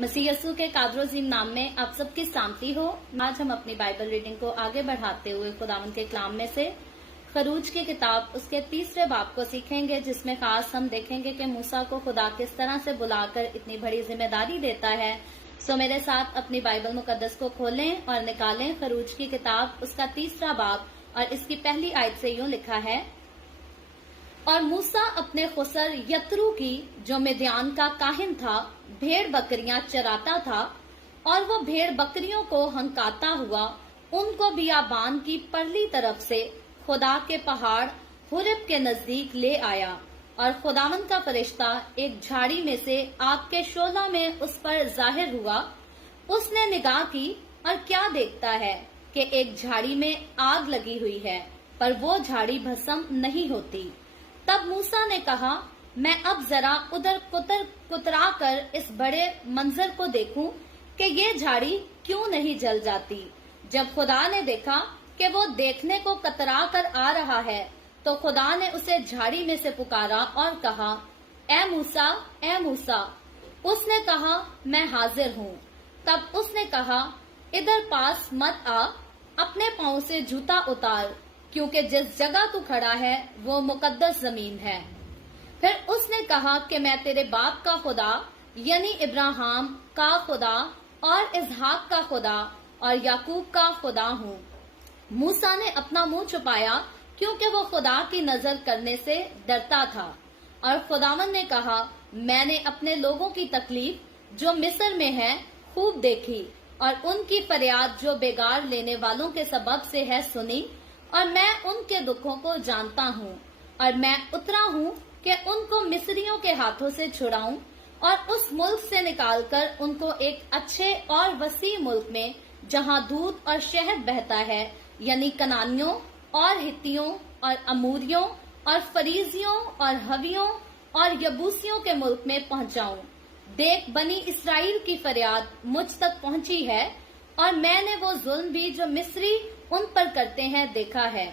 मसीह यस्सु के कादर अज़ीम नाम में आप सबकी सलामती हो। आज हम अपनी बाइबल रीडिंग को आगे बढ़ाते हुए खुदावंद के कलाम में से खरूज की किताब उसके 3 बाब को सीखेंगे, जिसमें खास हम देखेंगे कि मूसा को खुदा किस तरह से बुलाकर इतनी बड़ी जिम्मेदारी देता है। सो मेरे साथ अपनी बाइबल मुकद्दस को खोलें और निकालें खरूज की किताब उसका 3 बाब और इसकी पहली आयत से यूं लिखा है, और मूसा अपने खुसर यत्रू की, जो मिद्यान का काहिन था, भेड़ बकरियां चराता था, और वो भेड़ बकरियों को हंकाता हुआ उनको बियाबान की परली तरफ से खुदा के पहाड़ हुरिब के नजदीक ले आया। और खुदावंद का फरिश्ता एक झाड़ी में से आग के शोला में उस पर जाहिर हुआ। उसने निगाह की और क्या देखता है कि एक झाड़ी में आग लगी हुई है, पर वो झाड़ी भस्म नहीं होती। तब मूसा ने कहा, मैं अब जरा उधर कुतरा कर इस बड़े मंजर को देखूं कि ये झाड़ी क्यों नहीं जल जाती। जब खुदा ने देखा कि वो देखने को कतरा कर आ रहा है, तो खुदा ने उसे झाड़ी में से पुकारा और कहा, ए मूसा, ए मूसा। उसने कहा, मैं हाजिर हूँ। तब उसने कहा, इधर पास मत आ, अपने पांव से जूता उतार, क्योंकि जिस जगह तू खड़ा है वो मुकद्दस जमीन है। फिर उसने कहा कि मैं तेरे बाप का खुदा यानी इब्राहिम का खुदा और इसहाक का खुदा और याकूब का खुदा हूँ। मूसा ने अपना मुंह छुपाया, क्योंकि वो खुदा की नजर करने से डरता था। और खुदावंद ने कहा, मैंने अपने लोगों की तकलीफ जो मिस्र में है खूब देखी, और उनकी फरियाद जो बेगार लेने वालों के सबब से है सुनी, और मैं उनके दुखों को जानता हूँ। और मैं उतरा हूँ कि उनको मिस्रियों के हाथों से छुड़ाऊं और उस मुल्क से निकालकर उनको एक अच्छे और वसी मुल्क में, जहाँ दूध और शहद बहता है, यानी कनानियों और हित्तियों और अमूरियों और फरीजियों और हवियों और यबूसियों के मुल्क में पहुंचाऊं। देख, बनी इसराइल की फरियाद मुझ तक पहुंची है, और मैंने वो जुल्म भी जो मिस्री उन पर करते हैं देखा है।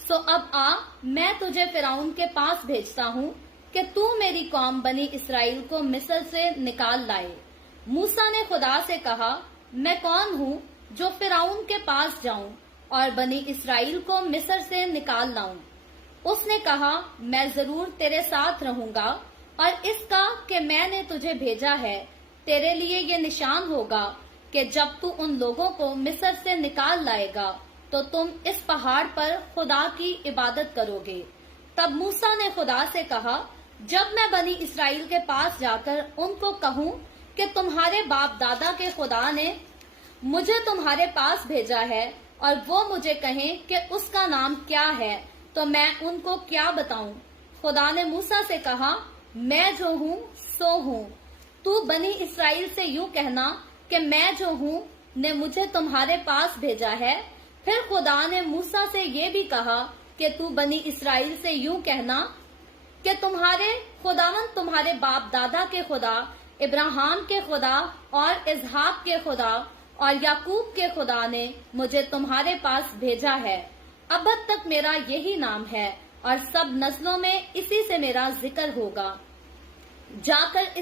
सो अब आ, मैं तुझे फिरौन के पास भेजता हूँ कि तू मेरी कौम बनी इसराइल को मिस्र से निकाल लाए। मूसा ने खुदा से कहा, मैं कौन हूँ जो फिरौन के पास जाऊं और बनी इसराइल को मिस्र से निकाल लाऊं। उसने कहा, मैं जरूर तेरे साथ रहूंगा, और इसका कि मैंने तुझे भेजा है तेरे लिए ये निशान होगा कि जब तू उन लोगों को मिस्र से निकाल लाएगा तो तुम इस पहाड़ पर खुदा की इबादत करोगे। तब मूसा ने खुदा से कहा, जब मैं बनी इसराइल के पास जाकर उनको कहूँ कि तुम्हारे बाप दादा के खुदा ने मुझे तुम्हारे पास भेजा है, और वो मुझे कहें कि उसका नाम क्या है, तो मैं उनको क्या बताऊं। खुदा ने मूसा से कहा, मैं जो हूँ सो हूँ। तू बनी इसराइल से यूं कहना कि मैं जो हूँ ने मुझे तुम्हारे पास भेजा है। फिर खुदा ने मूसा से ये भी कहा कि तू बनी इसराइल से यूं कहना कि तुम्हारे खुदावंद तुम्हारे बाप दादा के खुदा, इब्राहिम के खुदा और इसहाक के खुदा और याकूब के खुदा ने मुझे तुम्हारे पास भेजा है। अब तक मेरा यही नाम है, और सब नस्लों में इसी से मेरा जिक्र होगा। जाकर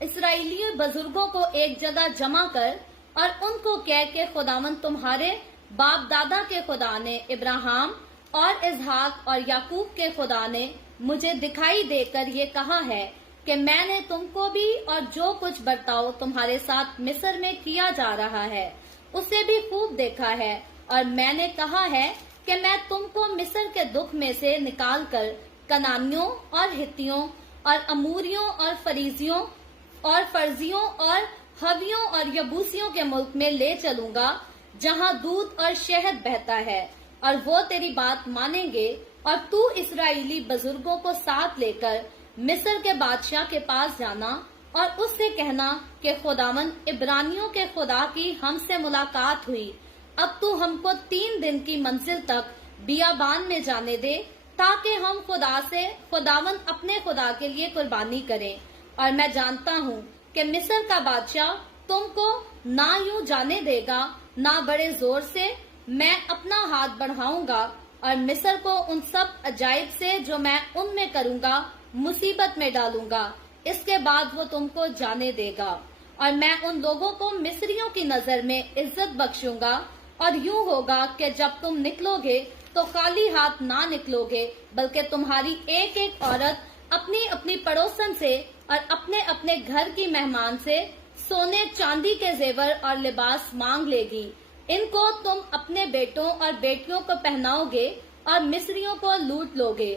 इसराइली बुजुर्गों को एक जगह जमा कर और उनको कह के खुदावंद तुम्हारे बाप दादा के खुदा ने, इब्राहिम और इसहाक और याकूब के खुदा ने मुझे दिखाई देकर ये कहा है कि मैंने तुमको भी और जो कुछ बर्ताव तुम्हारे साथ मिस्र में किया जा रहा है उसे भी खूब देखा है, और मैंने कहा है कि मैं तुमको मिस्र के दुख में से निकालकर कनानियों और हित्तियों और अमूरियों और फरीजियों और फर्जियों और हवियों और यबूसियों के मुल्क में ले चलूंगा, जहाँ दूध और शहद बहता है, और वो तेरी बात मानेंगे। और तू इसराइली बुजुर्गों को साथ लेकर मिस्र के बादशाह के पास जाना और उससे कहना कि खुदावंद इब्रानियों के खुदा की हमसे मुलाकात हुई। अब तू हमको 3 दिन की मंजिल तक बियाबान में जाने दे, ताकि हम खुदावंद अपने खुदा के लिए कुर्बानी करें। और मैं जानता हूँ कि मिस्र का बादशाह तुमको ना यूं जाने देगा, ना बड़े जोर से। मैं अपना हाथ बढ़ाऊंगा और मिस्र को उन सब अजायब से जो मैं उनमें करूंगा मुसीबत में डालूंगा। इसके बाद वो तुमको जाने देगा। اور میں उन लोगों को मिस्रियों की नजर में इज्जत बख्शूंगा। और यूं होगा कि जब तुम निकलोगे तो खाली हाथ ना निकलोगे, बल्कि तुम्हारी एक एक औरत अपनी अपनी पड़ोसन से और अपने अपने घर की मेहमान से सोने चांदी के जेवर और लिबास मांग लेगी। इनको तुम अपने बेटों और बेटियों को पहनाओगे और मिस्रियों को लूट लोगे।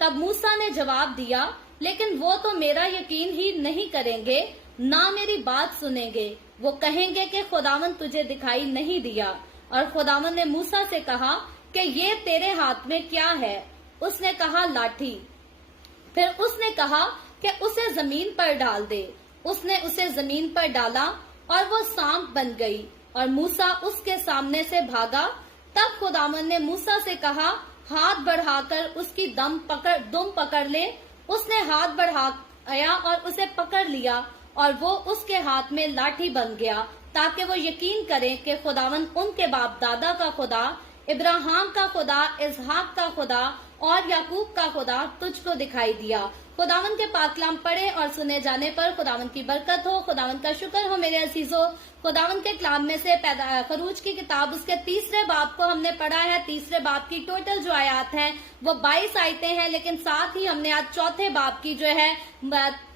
तब मूसा ने जवाब दिया, लेकिन वो तो मेरा यकीन ही नहीं करेंगे, ना मेरी बात सुनेंगे। वो कहेंगे कि खुदावन तुझे दिखाई नहीं दिया। और खुदावन ने मूसा से कहा कि ये तेरे हाथ में क्या है? उसने कहा, लाठी। फिर उसने कहा कि उसे जमीन पर डाल दे। उसने उसे जमीन पर डाला और वो सांप बन गई और मूसा उसके सामने से भागा। तब खुदावन ने मूसा से कहा, हाथ बढ़ाकर उसकी दुम पकड़ ले। उसने हाथ बढ़ाया और उसे पकड़ लिया और वो उसके हाथ में लाठी बन गया, ताकि वो यकीन करें कि खुदावन उनके बाप दादा का खुदा, इब्राहिम का खुदा, इसहाक का खुदा और याकूब का खुदा तुझको दिखाई दिया। खुदावन के पाक कलाम पढ़े और सुने जाने पर खुदावन की बरकत हो। खुदावन का शुक्र हो मेरे अजीजों। खुदावन के कलाम में से खरूज की किताब उसके 3 बाब को हमने पढ़ा है। 3 बाब की टोटल जो आयत हैं वो 22 आयतें हैं, लेकिन साथ ही हमने आज 4 बाब की जो है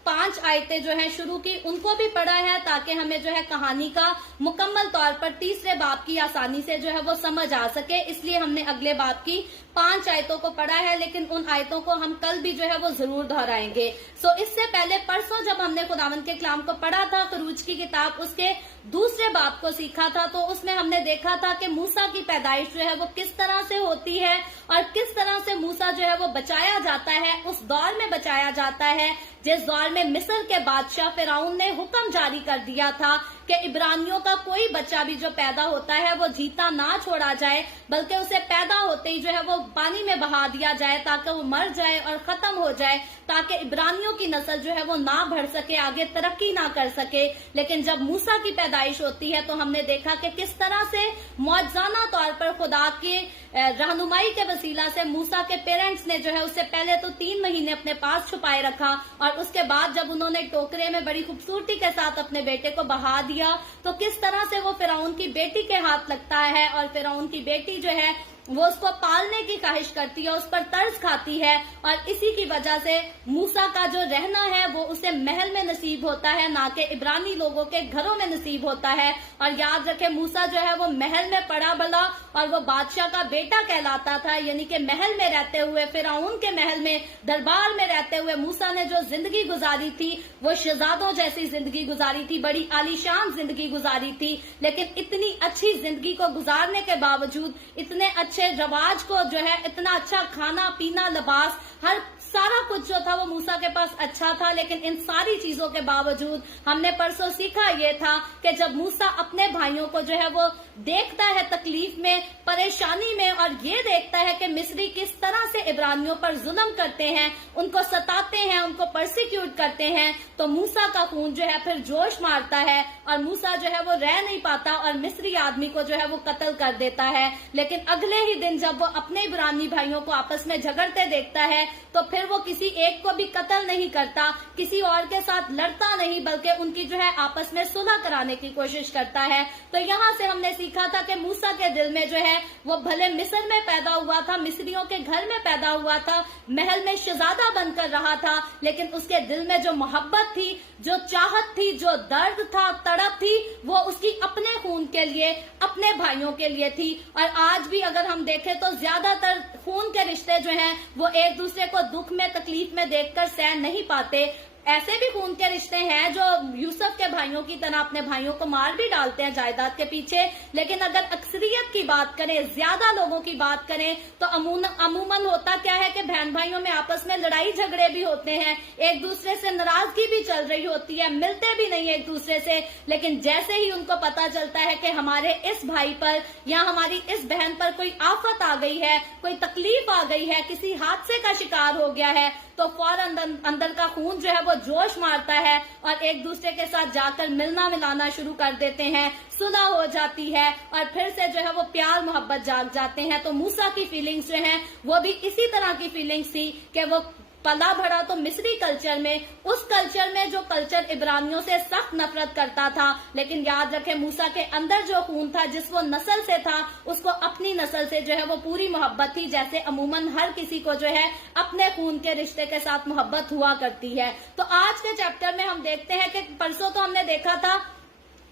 5 आयतें जो हैं शुरू की, उनको भी पढ़ा है, ताकि हमें जो है कहानी का मुकम्मल तौर पर 3 बाब की आसानी से जो है वो समझ आ सके। इसलिए हमने अगले बाब की 5 आयतों को पढ़ा है, लेकिन उन आयतों को हम कल भी जो है वो जरूर दोहराएंगे। इससे पहले परसों जब हमने खुदावन के कलाम को पढ़ा था, खरूज की किताब उसके 2 बाब को सीखा था, तो उसमें हमने देखा था कि मूसा की पैदाइश जो है वो किस तरह से होती है और किस तरह से मूसा जो है वो बचाया जाता है। उस दौर में बचाया जाता है जिस दौर में मिस्र के बादशाह फिरौन ने हुक्म जारी कर दिया था कि इब्रानियों का कोई बच्चा भी जो पैदा होता है वो जीता ना छोड़ा जाए, बल्कि उसे पैदा होते ही जो है वो पानी में बहा दिया जाए ताकि वो मर जाए और खत्म हो जाए, ताकि इब्रानियों की नस्ल जो है वो ना बढ़ सके, आगे तरक्की ना कर सके। लेकिन जब मूसा की पैदाइश होती है तो हमने देखा कि किस तरह से मौजज़ाना तौर पर खुदा की रहनुमाई के वसीला से मूसा के पेरेंट्स ने जो है उससे पहले तो 3 महीने अपने पास छुपाए रखा, और उसके बाद जब उन्होंने टोकरे में बड़ी खूबसूरती के साथ अपने बेटे को बहा दिया तो किस तरह से वो फिरौन की बेटी के हाथ लगता है, और फिरौन की बेटी जो है वो उसको पालने की ख्वाहिश करती है, उस पर तरस खाती है, और इसी की वजह से मूसा का जो रहना है वो उसे महल में नसीब होता है, ना कि इब्रानी लोगों के घरों में नसीब होता है। और याद रखें, मूसा जो है वो महल में पड़ा बड़ा और वो बादशाह का बेटा कहलाता था, यानी कि महल में रहते हुए, फिरौन के महल में दरबार में रहते हुए मूसा ने जो जिंदगी गुजारी थी वो शहजादों जैसी जिंदगी गुजारी थी, बड़ी आलीशान जिंदगी गुजारी थी। लेकिन इतनी अच्छी जिंदगी को गुजारने के बावजूद, इतने अच्छे रवाज को जो है, इतना अच्छा खाना पीना लिबास, हर सारा कुछ जो था वो मूसा के पास अच्छा था, लेकिन इन सारी चीजों के बावजूद हमने परसों सीखा ये था कि जब मूसा अपने भाइयों को जो है वो देखता है तकलीफ में, परेशानी में, और ये देखता है कि मिस्री किस तरह से इब्रानियों पर जुल्म करते हैं, उनको सताते हैं, उनको परसिक्यूट करते हैं, तो मूसा का खून जो है फिर जोश मारता है और मूसा जो है वो रह नहीं पाता और मिस्री आदमी को जो है वो कत्ल कर देता है। लेकिन अगले ही दिन जब वो अपने इब्रानी भाइयों को आपस में झगड़ते देखता है तो फिर वो किसी एक को भी कत्ल नहीं करता, किसी और के साथ लड़ता नहीं, बल्कि उनकी जो है आपस में सुलह कराने की कोशिश करता है। तो यहाँ से हमने सीखा था कि मूसा के दिल में जो है वो भले मिस्र में पैदा हुआ था, मिस्रियों के घर में पैदा हुआ था, महल में शहजादा बनकर रहा था, लेकिन उसके दिल में जो मोहब्बत थी, जो चाहत थी, जो दर्द था, तड़प थी, वो उसकी अपने खून के लिए, अपने भाइयों के लिए थी। और आज भी अगर हम देखें तो ज्यादातर खून के रिश्ते जो हैं वो एक दूसरे को दुख में, तकलीफ में देखकर सहन नहीं पाते। ऐसे भी खून के रिश्ते हैं जो यूसुफ के भाइयों की तरह अपने भाइयों को मार भी डालते हैं जायदाद के पीछे, लेकिन अगर अक्सरियत की बात करें, ज्यादा लोगों की बात करें, तो अमूमन होता क्या है कि बहन भाइयों में आपस में लड़ाई झगड़े भी होते हैं, एक दूसरे से नाराजगी भी चल रही होती है, मिलते भी नहीं एक दूसरे से। लेकिन जैसे ही उनको पता चलता है कि हमारे इस भाई पर या हमारी इस बहन पर कोई आफत आ गई है, कोई तकलीफ आ गई है, किसी हादसे का शिकार हो गया है, तो फौरन अंदर का खून जो है वो जोश मारता है और एक दूसरे के साथ जाकर मिलना मिलाना शुरू कर देते हैं, सुलह हो जाती है और फिर से जो है वो प्यार मोहब्बत जाग जाते हैं। तो मूसा की फीलिंग्स जो हैं वो भी इसी तरह की फीलिंग्स थी कि वो पला बढ़ा तो मिस्री कल्चर में, उस कल्चर में जो कल्चर इब्रानियों से सख्त नफरत करता था, लेकिन याद रखें मूसा के अंदर जो खून था, जिस वो नस्ल से था, उसको अपनी नस्ल से जो है वो पूरी मोहब्बत थी, जैसे अमूमन हर किसी को जो है अपने खून के रिश्ते के साथ मोहब्बत हुआ करती है। तो आज के चैप्टर में हम देखते हैं कि परसों तो हमने देखा था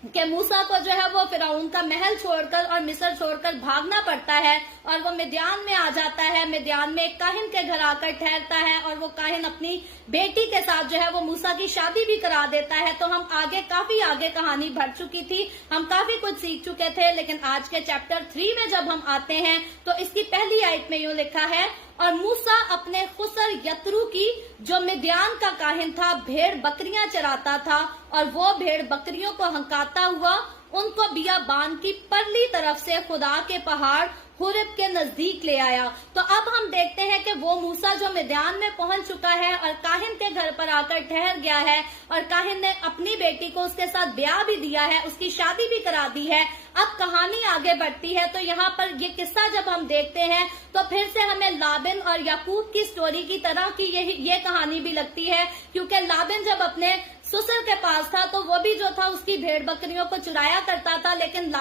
कि मूसा को जो है वो फिरौन का महल छोड़कर और मिस्र छोड़कर भागना पड़ता है और वो मिद्यान में आ जाता है। मिद्यान में एक काहिन के घर आकर ठहरता है और वो काहिन अपनी बेटी के साथ जो है वो मूसा की शादी भी करा देता है। तो हम काफी आगे कहानी बढ़ चुकी थी, हम काफी कुछ सीख चुके थे, लेकिन आज के चैप्टर 3 में जब हम आते हैं तो इसकी पहली आयत में यूं लिखा है, और मूसा अपने खुसर यत्रू की, जो मिद्यान का काहिन था, भेड़ बकरियां चराता था और वो भेड़ बकरियों को हंकाता हुआ उनको बियाबान की परली तरफ से खुदा के पहाड़ हुरिब के नजदीक ले आया। तो अब हम देखते हैं कि वो मूसा जो मिद्यान में पहुंच चुका है और काहिन के घर पर आकर ठहर गया है और काहिन ने अपनी बेटी को उसके साथ ब्याह भी दिया है, उसकी शादी भी करा दी है। अब कहानी आगे बढ़ती है तो यहाँ पर ये किस्सा जब हम देखते हैं तो फिर से हमें लाबिन और याकूब की स्टोरी की तरह की ये कहानी भी लगती है, क्योंकि लाबिन जब अपने ससुर के पास था तो वो भी जो था उसकी भेड़ बकरियों को चुराया करता था, लेकिन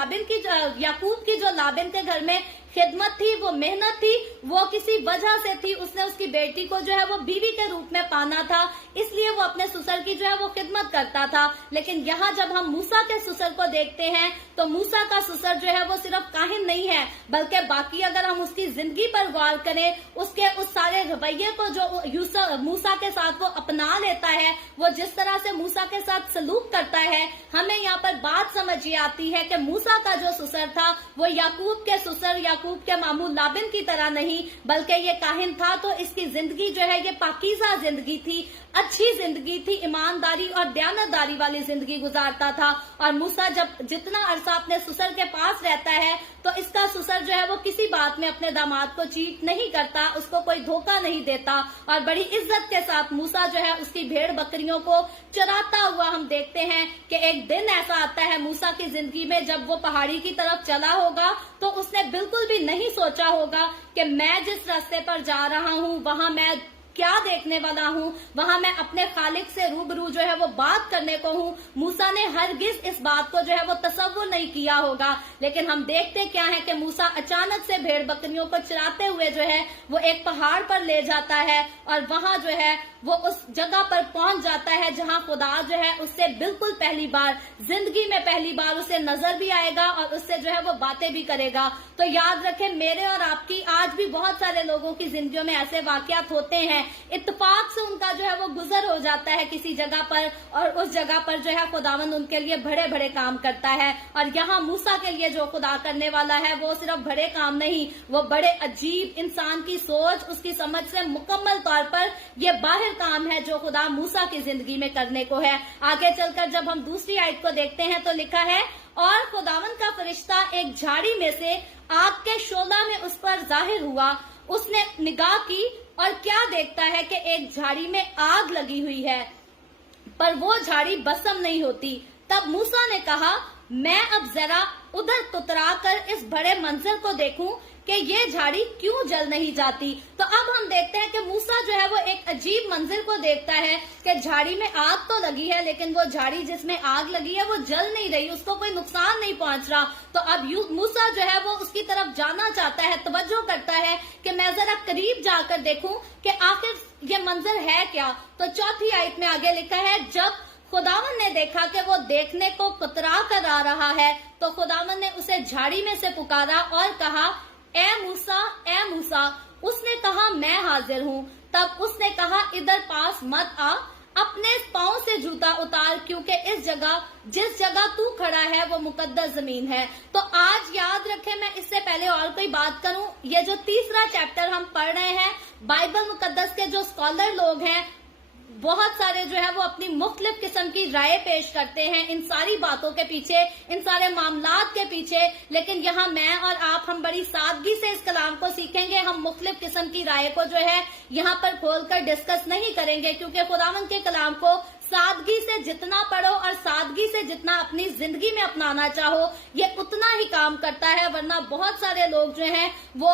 याकूब की जो लाबिन के घर में खिदमत थी, वो मेहनत थी, वो किसी वजह से थी, उसने उसकी बेटी को जो है वो बीवी के रूप में पाना था, इसलिए वो अपने ससुर की जो है वो खिदमत करता था। लेकिन यहाँ जब हम मूसा के ससुर को देखते हैं तो मूसा का ससुर जो है वो सिर्फ काहिन नहीं है, बल्कि बाकी अगर हम उसकी जिंदगी पर गौर करें, उसके उस सारे रवैये को जो मूसा के साथ वो अपना लेता है, वो जिस तरह से मूसा के साथ सलूक करता है, हमें यहाँ पर बात समझ ये आती है कि मूसा का जो ससुर था वो याकूब के ससुर, याकूब के मामू लाबिन की तरह नहीं, बल्कि ये काहिन था। तो इसकी जिंदगी जो है ये पाकीज़ा जिंदगी थी, अच्छी जिंदगी थी, ईमानदारी और दयानतदारी वाली जिंदगी गुजारता था। और मूसा जब जितना अरसा अपने ससुर के पास रहता है तो इसका ससुर जो है वो किसी बात में अपने दामाद को चीट नहीं करता, उसको कोई धोखा नहीं देता और बड़ी इज्जत के साथ मूसा जो है उसकी भेड़ बकरियों को चराता हुआ हम देखते हैं कि एक दिन ऐसा आता है मूसा की जिंदगी में जब वो पहाड़ी की तरफ चला होगा तो उसने बिल्कुल भी नहीं सोचा होगा कि मैं जिस रास्ते पर जा रहा हूँ वहां मैं क्या देखने वाला हूँ, वहां मैं अपने खालिक से रूबरू जो है वो बात करने को हूँ। मूसा ने हरगिज इस बात को जो है वो तसव्वुर नहीं किया होगा, लेकिन हम देखते क्या है कि मूसा अचानक से भेड़ बकरियों को चराते हुए जो है वो एक पहाड़ पर ले जाता है और वहां जो है वो उस जगह पर पहुंच जाता है जहां खुदा जो है उससे बिल्कुल पहली बार जिंदगी में पहली बार उसे नजर भी आएगा और उससे जो है वो बातें भी करेगा। तो याद रखें, मेरे और आपकी आज भी बहुत सारे लोगों की जिंदगियों में ऐसे वाकयात होते हैं, इत्तेफाक से उनका जो है वो गुजर हो जाता है किसी जगह पर और उस जगह पर जो है खुदावंद उनके लिए बड़े बड़े काम करता है। और यहाँ मूसा के लिए जो खुदा करने वाला है वो सिर्फ बड़े काम नहीं, वो बड़े अजीब, इंसान की सोच उसकी समझ से मुकम्मल तौर पर ये बाहर काम है जो खुदा मूसा की जिंदगी में करने को है। आगे चलकर जब हम दूसरी आयत को देखते हैं तो लिखा है, और खुदावंद का फरिश्ता एक झाड़ी में से आग के शोला में उस पर जाहिर हुआ, उसने निगाह की और क्या देखता है कि एक झाड़ी में आग लगी हुई है पर वो झाड़ी भस्म नहीं होती। तब मूसा ने कहा, मैं अब जरा उधर तुतरा कर इस बड़े मंजर को देखूं कि ये झाड़ी क्यों जल नहीं जाती। तो अब हम देखते हैं कि मूसा जो है वो एक अजीब मंजिल को देखता है कि झाड़ी में आग तो लगी है लेकिन वो झाड़ी जिसमें आग लगी है वो जल नहीं रही, उसको कोई नुकसान नहीं पहुंच रहा। तो अब मूसा जो है वो उसकी तरफ जाना चाहता है, तवज्जो करता है कि मैं जरा करीब जाकर देखूं कि आखिर ये मंजर है क्या। तो चौथी आयत में आगे लिखा है, जब खुदावन ने देखा कि वो देखने को कतरा कर आ रहा है तो खुदावन ने उसे झाड़ी में से पुकारा और कहा, ए मूसा, ए मूसा। उसने कहा, मैं हाजिर हूँ। तब उसने कहा, इधर पास मत आ, अपने पाँव से जूता उतार, क्योंकि जिस जगह तू खड़ा है वो मुकद्दस जमीन है। तो आज याद रखें, मैं इससे पहले और कोई बात करूं, ये जो तीसरा चैप्टर हम पढ़ रहे हैं, बाइबल मुकद्दस के जो स्कॉलर लोग हैं बहुत सारे जो है वो अपनी मुख्तलिफ किस्म की राय पेश करते हैं इन सारी बातों के पीछे, इन सारे मामलात के पीछे, लेकिन यहाँ मैं और आप हम बड़ी सादगी से इस कलाम को सीखेंगे। हम मुख्तलिफ किस्म की राय को जो है यहाँ पर खोलकर डिस्कस नहीं करेंगे, क्योंकि खुदावंद के कलाम को सादगी से जितना पढ़ो और सादगी से जितना अपनी जिंदगी में अपनाना चाहो, ये उतना ही काम करता है। वरना बहुत सारे लोग जो हैं वो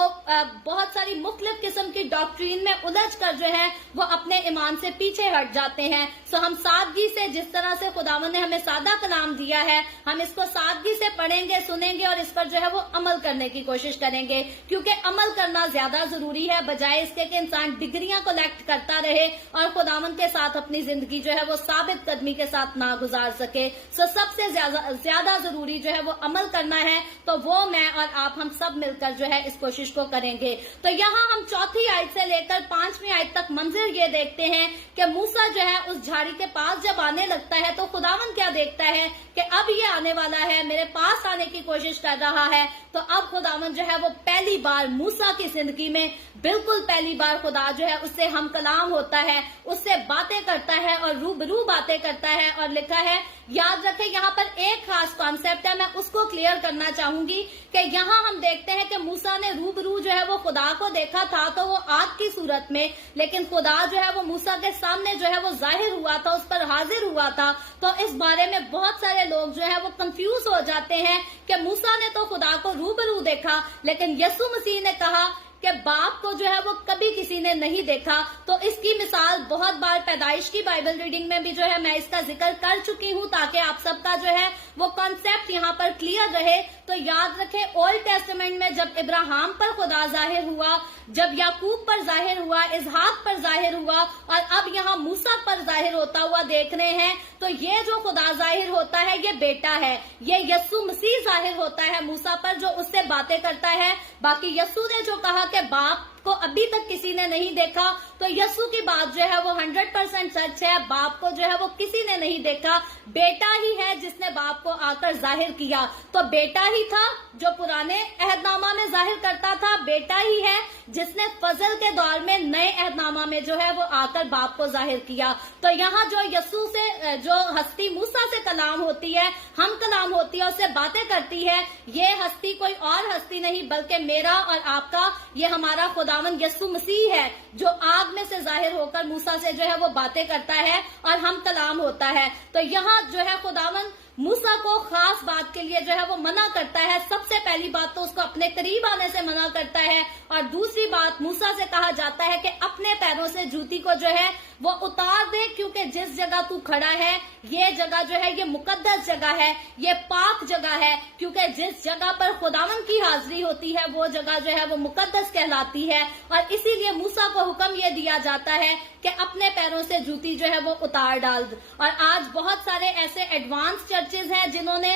बहुत सारी मुख्तलिफ किस्म की डॉक्ट्रीन में उलझ कर जो है वो अपने ईमान से पीछे हट जाते हैं। सो हम सादगी से, जिस तरह से खुदावंद ने हमें सादा कलाम दिया है, हम इसको सादगी से पढ़ेंगे, सुनेंगे और इस पर जो है वो अमल करने की कोशिश करेंगे, क्योंकि अमल करना ज्यादा जरूरी है बजाय इसके कि इंसान डिग्रियां कलेक्ट करता रहे और खुदावंद के साथ अपनी जिंदगी जो है वो साबित कदमी के साथ ना गुजार सके। सो सबसे ज्यादा जरूरी जो है वो अमल करना है, तो वो मैं और आप हम सब मिलकर जो है इस कोशिश को करेंगे। तो यहाँ हम चौथी आयत से लेकर 5वीं आयत तक मंजिल ये देखते हैं कि मूसा जो है उस झाड़ी के पास जब आने लगता है तो खुदावंद क्या देखता है कि अब ये आने वाला है, मेरे पास आने की कोशिश कर रहा है। तो अब खुदावंद जो है वो पहली बार मूसा की जिंदगी में, बिल्कुल पहली बार खुदा जो है उससे हम कलाम होता है, उससे बातें करता है और रूबरू बातें करता है। और लिखा है, याद रखें यहाँ पर एक खास कॉन्सेप्ट है, मैं उसको क्लियर करना चाहूंगी कि यहाँ हम देखते हैं कि मूसा ने रूबरू जो है वो खुदा को देखा था तो वो आग की सूरत में, लेकिन खुदा जो है वो मूसा के सामने जो है वो जाहिर हुआ था, उस पर हाजिर हुआ था। तो इस बारे में बहुत सारे लोग जो है वो कंफ्यूज हो जाते हैं कि मूसा ने तो खुदा को रूबरू देखा, लेकिन यीशु मसीह ने कहा कि बाप को जो है वो कभी किसी ने नहीं देखा। तो इसकी मिसाल बहुत बार पैदाइश की बाइबल रीडिंग में भी जो है मैं इसका जिक्र कर चुकी हूँ, ताकि आप सबका जो है वो कॉन्सेप्ट यहाँ पर क्लियर रहे। तो याद रखें, ओल्ड टेस्टामेंट में जब इब्राहिम पर खुदा जाहिर हुआ, जब याकूब पर जाहिर हुआ, इसहाक पर जाहिर हुआ और अब यहाँ मूसा पर जाहिर होता हुआ देख रहे हैं, तो ये जो खुदा जाहिर होता है ये बेटा है, ये यीशु मसीह जाहिर होता है मूसा पर, जो उससे बातें करता है। बाकी यीशु ने जो कहा कि बाप को अभी तक किसी ने नहीं देखा, तो यीशु की बात जो है वो 100% सच है। बाप को जो है वो किसी ने नहीं देखा, बेटा ही है जिसने बाप को आकर जाहिर किया। तो बेटा ही था जो पुराने अहदनामा में जाहिर करता था, बेटा ही है जिसने फजल के दौर में नए अहदनामा में जो है वो आकर बाप को जाहिर किया। तो यहाँ जो यीशु से, जो हस्ती मूसा से कलाम होती है, हम कलाम होती है, उससे बातें करती है, ये हस्ती कोई और हस्ती नहीं बल्कि मेरा और आपका, ये हमारा खुदावंद यीशु मसीह है, जो आग में से जाहिर होकर मूसा से जो है वो बातें करता है और हम कलाम होता है। तो यहाँ जो है खुदावंद मूसा को खास बात के लिए जो है वो मना करता है। सबसे पहली बात तो उसको अपने करीब आने से मना करता है, और दूसरी बात मूसा से कहा जाता है कि अपने पैरों से जूती को जो है वो उतार दे, क्योंकि जिस जगह तू खड़ा है ये जगह जो है ये मुकद्दस जगह है, ये पाक जगह है, क्योंकि जिस जगह पर खुदावंद की हाजिरी होती है वो जगह जो है वो मुकद्दस कहलाती है। और इसीलिए मूसा को हुक्म ये दिया जाता है कि अपने पैरों से जूती जो है वो उतार डाल। और आज बहुत सारे ऐसे एडवांस चर्चेज हैं जिन्होंने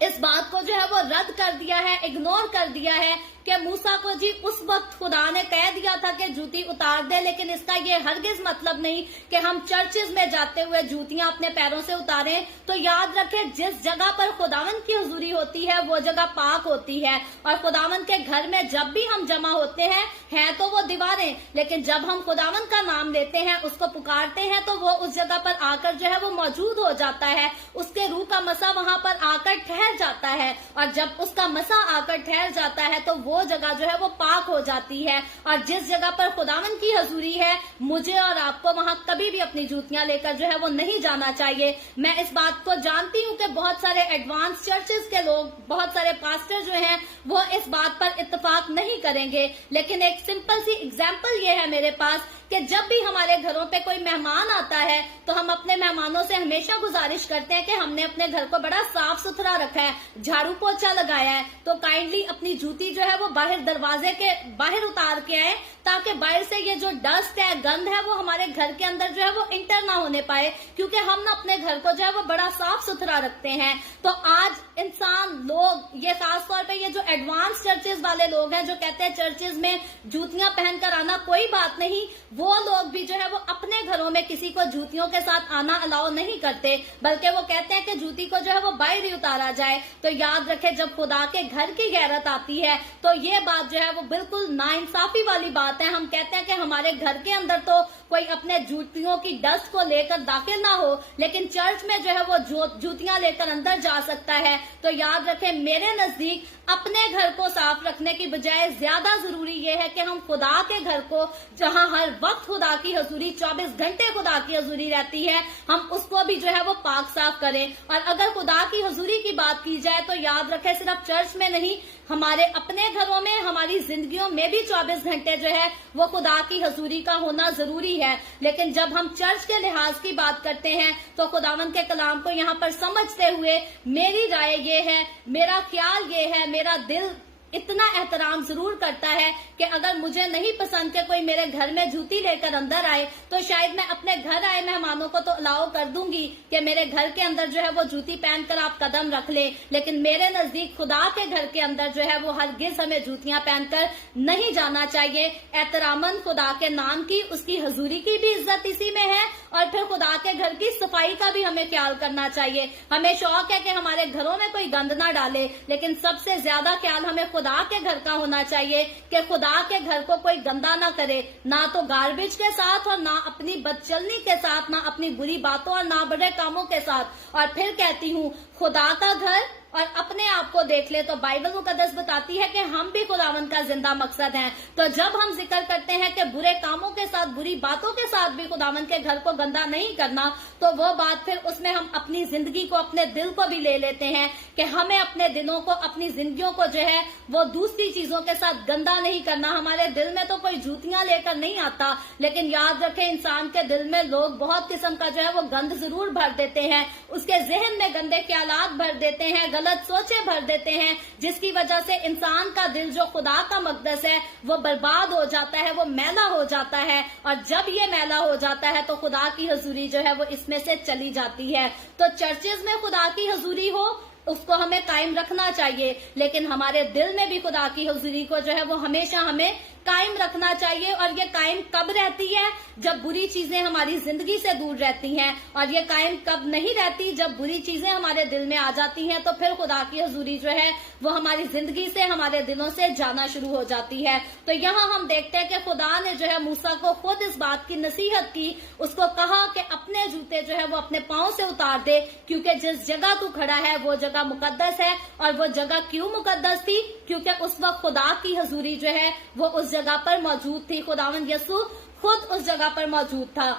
इस बात को जो है वो रद्द कर दिया है, इग्नोर कर दिया है कि मूसा को जी उस वक्त खुदा ने कह दिया था कि जूती उतार दे, लेकिन इसका ये हरगिज मतलब नहीं कि हम चर्चेज में जाते हुए जूतियां अपने पैरों से उतारें। तो याद रखें, जिस जगह पर खुदावंद की हुजूरी होती है वो जगह पाक होती है, और खुदावंद के घर में जब भी हम जमा होते हैं है तो वो दीवारें, लेकिन जब हम खुदावंद का नाम लेते हैं, उसको पुकारते हैं, तो वो उस जगह पर आकर जो है वो मौजूद हो जाता है, उसके रूह का मसा वहां पर आकर ठहर जाता है। और जब उसका मसा आकर ठहर जाता है तो वो जगह जो है वो पाक हो जाती है। और जिस जगह पर खुदावंद की हजूरी है, मुझे और आपको वहां कभी भी अपनी जूतियां लेकर जो है वो नहीं जाना चाहिए। मैं इस बात को जानती हूँ कि बहुत सारे एडवांस चर्चेज के लोग, बहुत सारे पास्टर जो हैं वो इस बात पर इत्तेफाक नहीं करेंगे, लेकिन एक सिंपल सी एग्जाम्पल ये है मेरे पास कि जब भी हमारे घरों पे कोई मेहमान आता है तो हम अपने मेहमानों से हमेशा गुजारिश करते हैं कि हमने अपने घर को बड़ा साफ सुथरा रखा है, झाड़ू पोछा लगाया है, तो काइंडली अपनी जूती जो है वो बाहर दरवाजे के बाहर उतार के आए, ताकि बाहर से ये जो डस्ट है, गंध है, वो हमारे घर के अंदर जो है वो इंटर ना होने पाए, क्योंकि हम ना अपने घर को जो है वो बड़ा साफ सुथरा रखते हैं। तो आज इंसान लोग, ये खास तौर पे ये जो एडवांस चर्चेज वाले लोग हैं जो कहते हैं चर्चेज में जूतियां पहनकर आना कोई बात नहीं, वो लोग भी जो है वो अपने घरों में किसी को जूतियों के साथ आना अलाउ नहीं करते, बल्कि वो कहते हैं कि जूती को जो है वो बाहर ही उतारा जाए। तो याद रखें, जब खुदा के घर की गैरत आती है तो ये बात जो है वो बिल्कुल नाइंसाफी वाली बात है। हम कहते हैं कि हमारे घर के अंदर तो कोई अपने जूतियों की डस्ट को लेकर दाखिल ना हो, लेकिन चर्च में जो है वो जूतियां लेकर अंदर जा सकता है। तो याद रखें, मेरे नजदीक अपने घर को साफ रखने की बजाय ज्यादा जरूरी ये है कि हम खुदा के घर को, जहां हर वक्त खुदा की हजूरी 24 घंटे खुदा की हजूरी रहती है, हम उसको भी जो है वो पाक साफ करें। और अगर खुदा की हजूरी की बात की जाए तो याद रखें, सिर्फ चर्च में नहीं, हमारे अपने घरों में, हमारी जिंदगियों में भी 24 घंटे जो है वो खुदा की हजूरी का होना जरूरी है। लेकिन जब हम चर्च के लिहाज की बात करते हैं तो खुदावन के कलाम को यहाँ पर समझते हुए मेरी राय ये है, मेरा ख्याल ये है, मेरा दिल इतना एहतराम जरूर करता है कि अगर मुझे नहीं पसंद कि कोई मेरे घर में जूती लेकर अंदर आए, तो शायद मैं अपने घर आए मेहमानों को तो अलाउ कर दूंगी कि मेरे घर के अंदर जो है वो जूती पहनकर आप कदम रख ले। लेकिन मेरे नजदीक खुदा के घर के अंदर जो है वो हरगिज हमें जूतियां पहनकर नहीं जाना चाहिए। एहतरामन खुदा के नाम की, उसकी हजूरी की भी इज्जत इसी में है, और फिर खुदा के घर की सफाई का भी हमें ख्याल करना चाहिए। हमें शौक है कि हमारे घरों में कोई गंद ना डाले, लेकिन सबसे ज्यादा ख्याल हमें खुदा के घर का होना चाहिए कि खुदा के घर को कोई गंदा ना करे, ना तो गार्बेज के साथ और ना अपनी बदचलनी के साथ, ना अपनी बुरी बातों और ना बड़े कामों के साथ। और फिर कहती हूँ, खुदा का घर और अपने आप को देख ले तो बाइबल मुकद्दस बताती है कि हम भी खुदावंद का जिंदा मकसद हैं। तो जब हम जिक्र करते हैं कि बुरे कामों के साथ, बुरी बातों के साथ भी खुदावंद के घर को गंदा नहीं करना, तो वो बात फिर उसमें हम अपनी जिंदगी को, अपने दिल को भी ले लेते हैं कि हमें अपने दिलों को, अपनी जिंदगियों को जो है वो दूसरी चीजों के साथ गंदा नहीं करना। हमारे दिल में तो कोई जूतियां लेकर नहीं आता, लेकिन याद रखें, इंसान के दिल में लोग बहुत किस्म का जो है वो गंद जरूर भर देते हैं, उसके जहन में गंदे ख्यालात भर देते हैं, गलत सोचें भर देते हैं, जिसकी वजह से इंसान का दिल जो खुदा का मकदस है वो बर्बाद हो जाता है, वो मैला हो जाता है। और जब ये मैला हो जाता है तो खुदा की हजूरी जो है वो इसमें से चली जाती है। तो चर्चेज में खुदा की हजूरी हो, उसको हमें कायम रखना चाहिए, लेकिन हमारे दिल में भी खुदा की हजूरी को जो है वो हमेशा हमें कायम रखना चाहिए। और ये कायम कब रहती है? जब बुरी चीजें हमारी जिंदगी से दूर रहती हैं। और ये कायम कब नहीं रहती? जब बुरी चीजें हमारे दिल में आ जाती हैं, तो फिर खुदा की हजूरी जो है वो हमारी जिंदगी से, हमारे दिलों से जाना शुरू हो जाती है। तो यहाँ हम देखते हैं कि खुदा ने जो है मूसा को खुद इस बात की नसीहत की, उसको कहा कि अपने जूते जो है वो अपने पांव से उतार दे, क्योंकि जिस जगह तू खड़ा है वो जगह मुकद्दस है। और वो जगह क्यों मुकद्दस थी? क्योंकि उस वक्त खुदा की हजूरी जो है वो उस जगह पर मौजूद थी। खुदावंद यसु खुद उस जगह पर मौजूद था।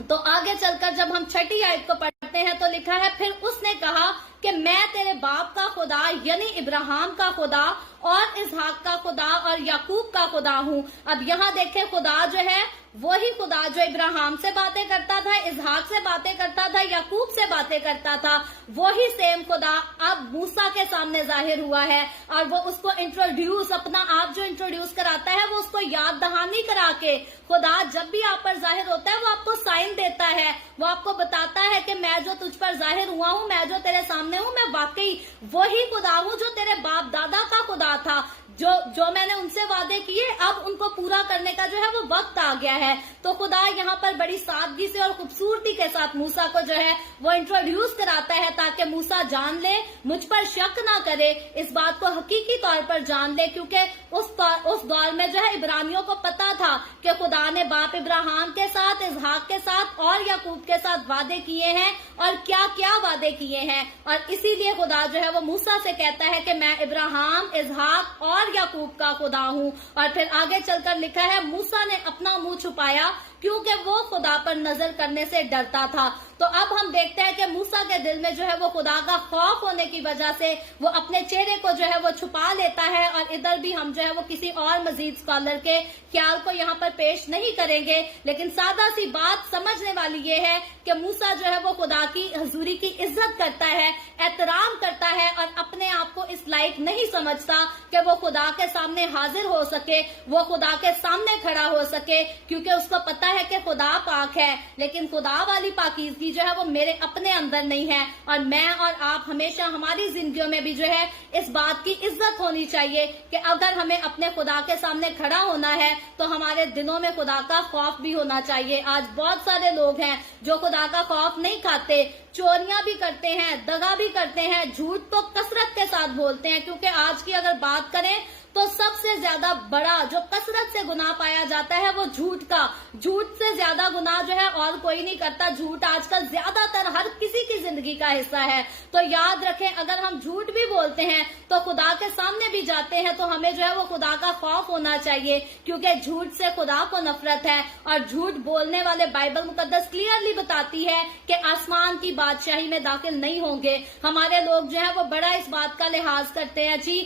तो आगे चलकर जब हम 6ठी आयत को पढ़ते हैं तो लिखा है, फिर उसने कहा कि मैं तेरे बाप का खुदा यानी इब्राहिम का खुदा और इसहाक का खुदा और याकूब का खुदा हूँ। अब यहाँ देखें, खुदा जो है वही खुदा जो इब्राहिम से बातें करता था, इसहाक से बातें करता था, याकूब से बातें करता था, वही सेम खुदा अब मूसा के सामने जाहिर हुआ है। और वो उसको इंट्रोड्यूस, अपना आप जो इंट्रोड्यूस कराता है, वो उसको याद दहानी करा के, खुदा जब भी आप पर जाहिर होता है वो आपको साइन देता है, वो आपको बताता है कि मैं जो तुझ पर जाहिर हुआ हूँ, मैं जो तेरे सामने हूँ, मैं वाकई वही खुदा हूँ जो तेरे बाप दादा का खुदा था। जो मैंने उनसे वादे किए, अब उनको पूरा करने का जो है वो वक्त आ गया है। तो खुदा यहाँ पर बड़ी सादगी से और खूबसूरती के साथ मूसा को जो है वो इंट्रोड्यूस कराता है, ताकि मूसा जान ले, मुझ पर शक ना करे, इस बात को हकीकी तौर पर जान ले। क्योंकि उस दौर में जो है इब्रानियों को पता था कि खुदा ने बाप इब्राहिम के साथ, इसहाक के साथ और याकूब के साथ वादे किए हैं, और क्या क्या वादे किए हैं। और इसीलिए खुदा जो है वो मूसा से कहता है कि मैं इब्राहिम, इसहाक और याकूब का खुदा हूँ। और फिर आगे चलकर लिखा है, मूसा ने अपना मुंह छुपाया क्योंकि वो खुदा पर नजर करने से डरता था। तो अब हम देखते हैं कि मूसा के दिल में जो है वो खुदा का खौफ होने की वजह से वो अपने चेहरे को जो है वो छुपा लेता है। और इधर भी हम जो है वो किसी और मजीद स्कॉलर के ख्याल को यहाँ पर पेश नहीं करेंगे, लेकिन सादा सी बात समझने वाली ये है कि मूसा जो है वो खुदा की हजूरी की इज्जत करता है, एहतराम करता है, और अपने आप को इस लायक नहीं समझता कि वो खुदा के सामने हाजिर हो सके, वो खुदा के सामने खड़ा हो सके, क्योंकि उसको पता है कि खुदा पाक है। लेकिन खुदा वाली पाकीज़गी जो है वो मेरे अपने अंदर नहीं है। और मैं और आप हमेशा हमारी जिंदगियों में भी जो है इस बात की इज्जत होनी चाहिए कि अगर हमें अपने खुदा के सामने खड़ा होना है तो हमारे दिलों में खुदा का खौफ भी होना चाहिए। आज बहुत सारे लोग हैं जो खुदा का खौफ नहीं खाते, चोरियां भी करते हैं, दगा भी करते हैं, झूठ तो कसरत के साथ बोलते हैं। क्योंकि आज की अगर बात करें تو سب سے زیادہ بڑا جو کثرت سے گناہ پایا جاتا ہے وہ جھوٹ کا. جھوٹ سے زیادہ گناہ جو ہے اور کوئی نہیں کرتا. جھوٹ آج کل زیادہ تر ہر کسی کی زندگی کا حصہ ہے. تو یاد رکھیں اگر ہم جھوٹ بھی بولتے ہیں تو خدا کے سامنے بھی جاتے ہیں تو ہمیں جو ہے وہ خدا کا خوف ہونا چاہیے, کیونکہ جھوٹ سے خدا کو نفرت ہے. اور جھوٹ بولنے والے بائبل مقدس کلیئرلی بتاتی ہے کہ آسمان کی بادشاہی میں داخل نہیں ہوں گے. ہمارے لوگ جو ہے وہ بڑا اس بات کا لحاظ کرتے ہیں جی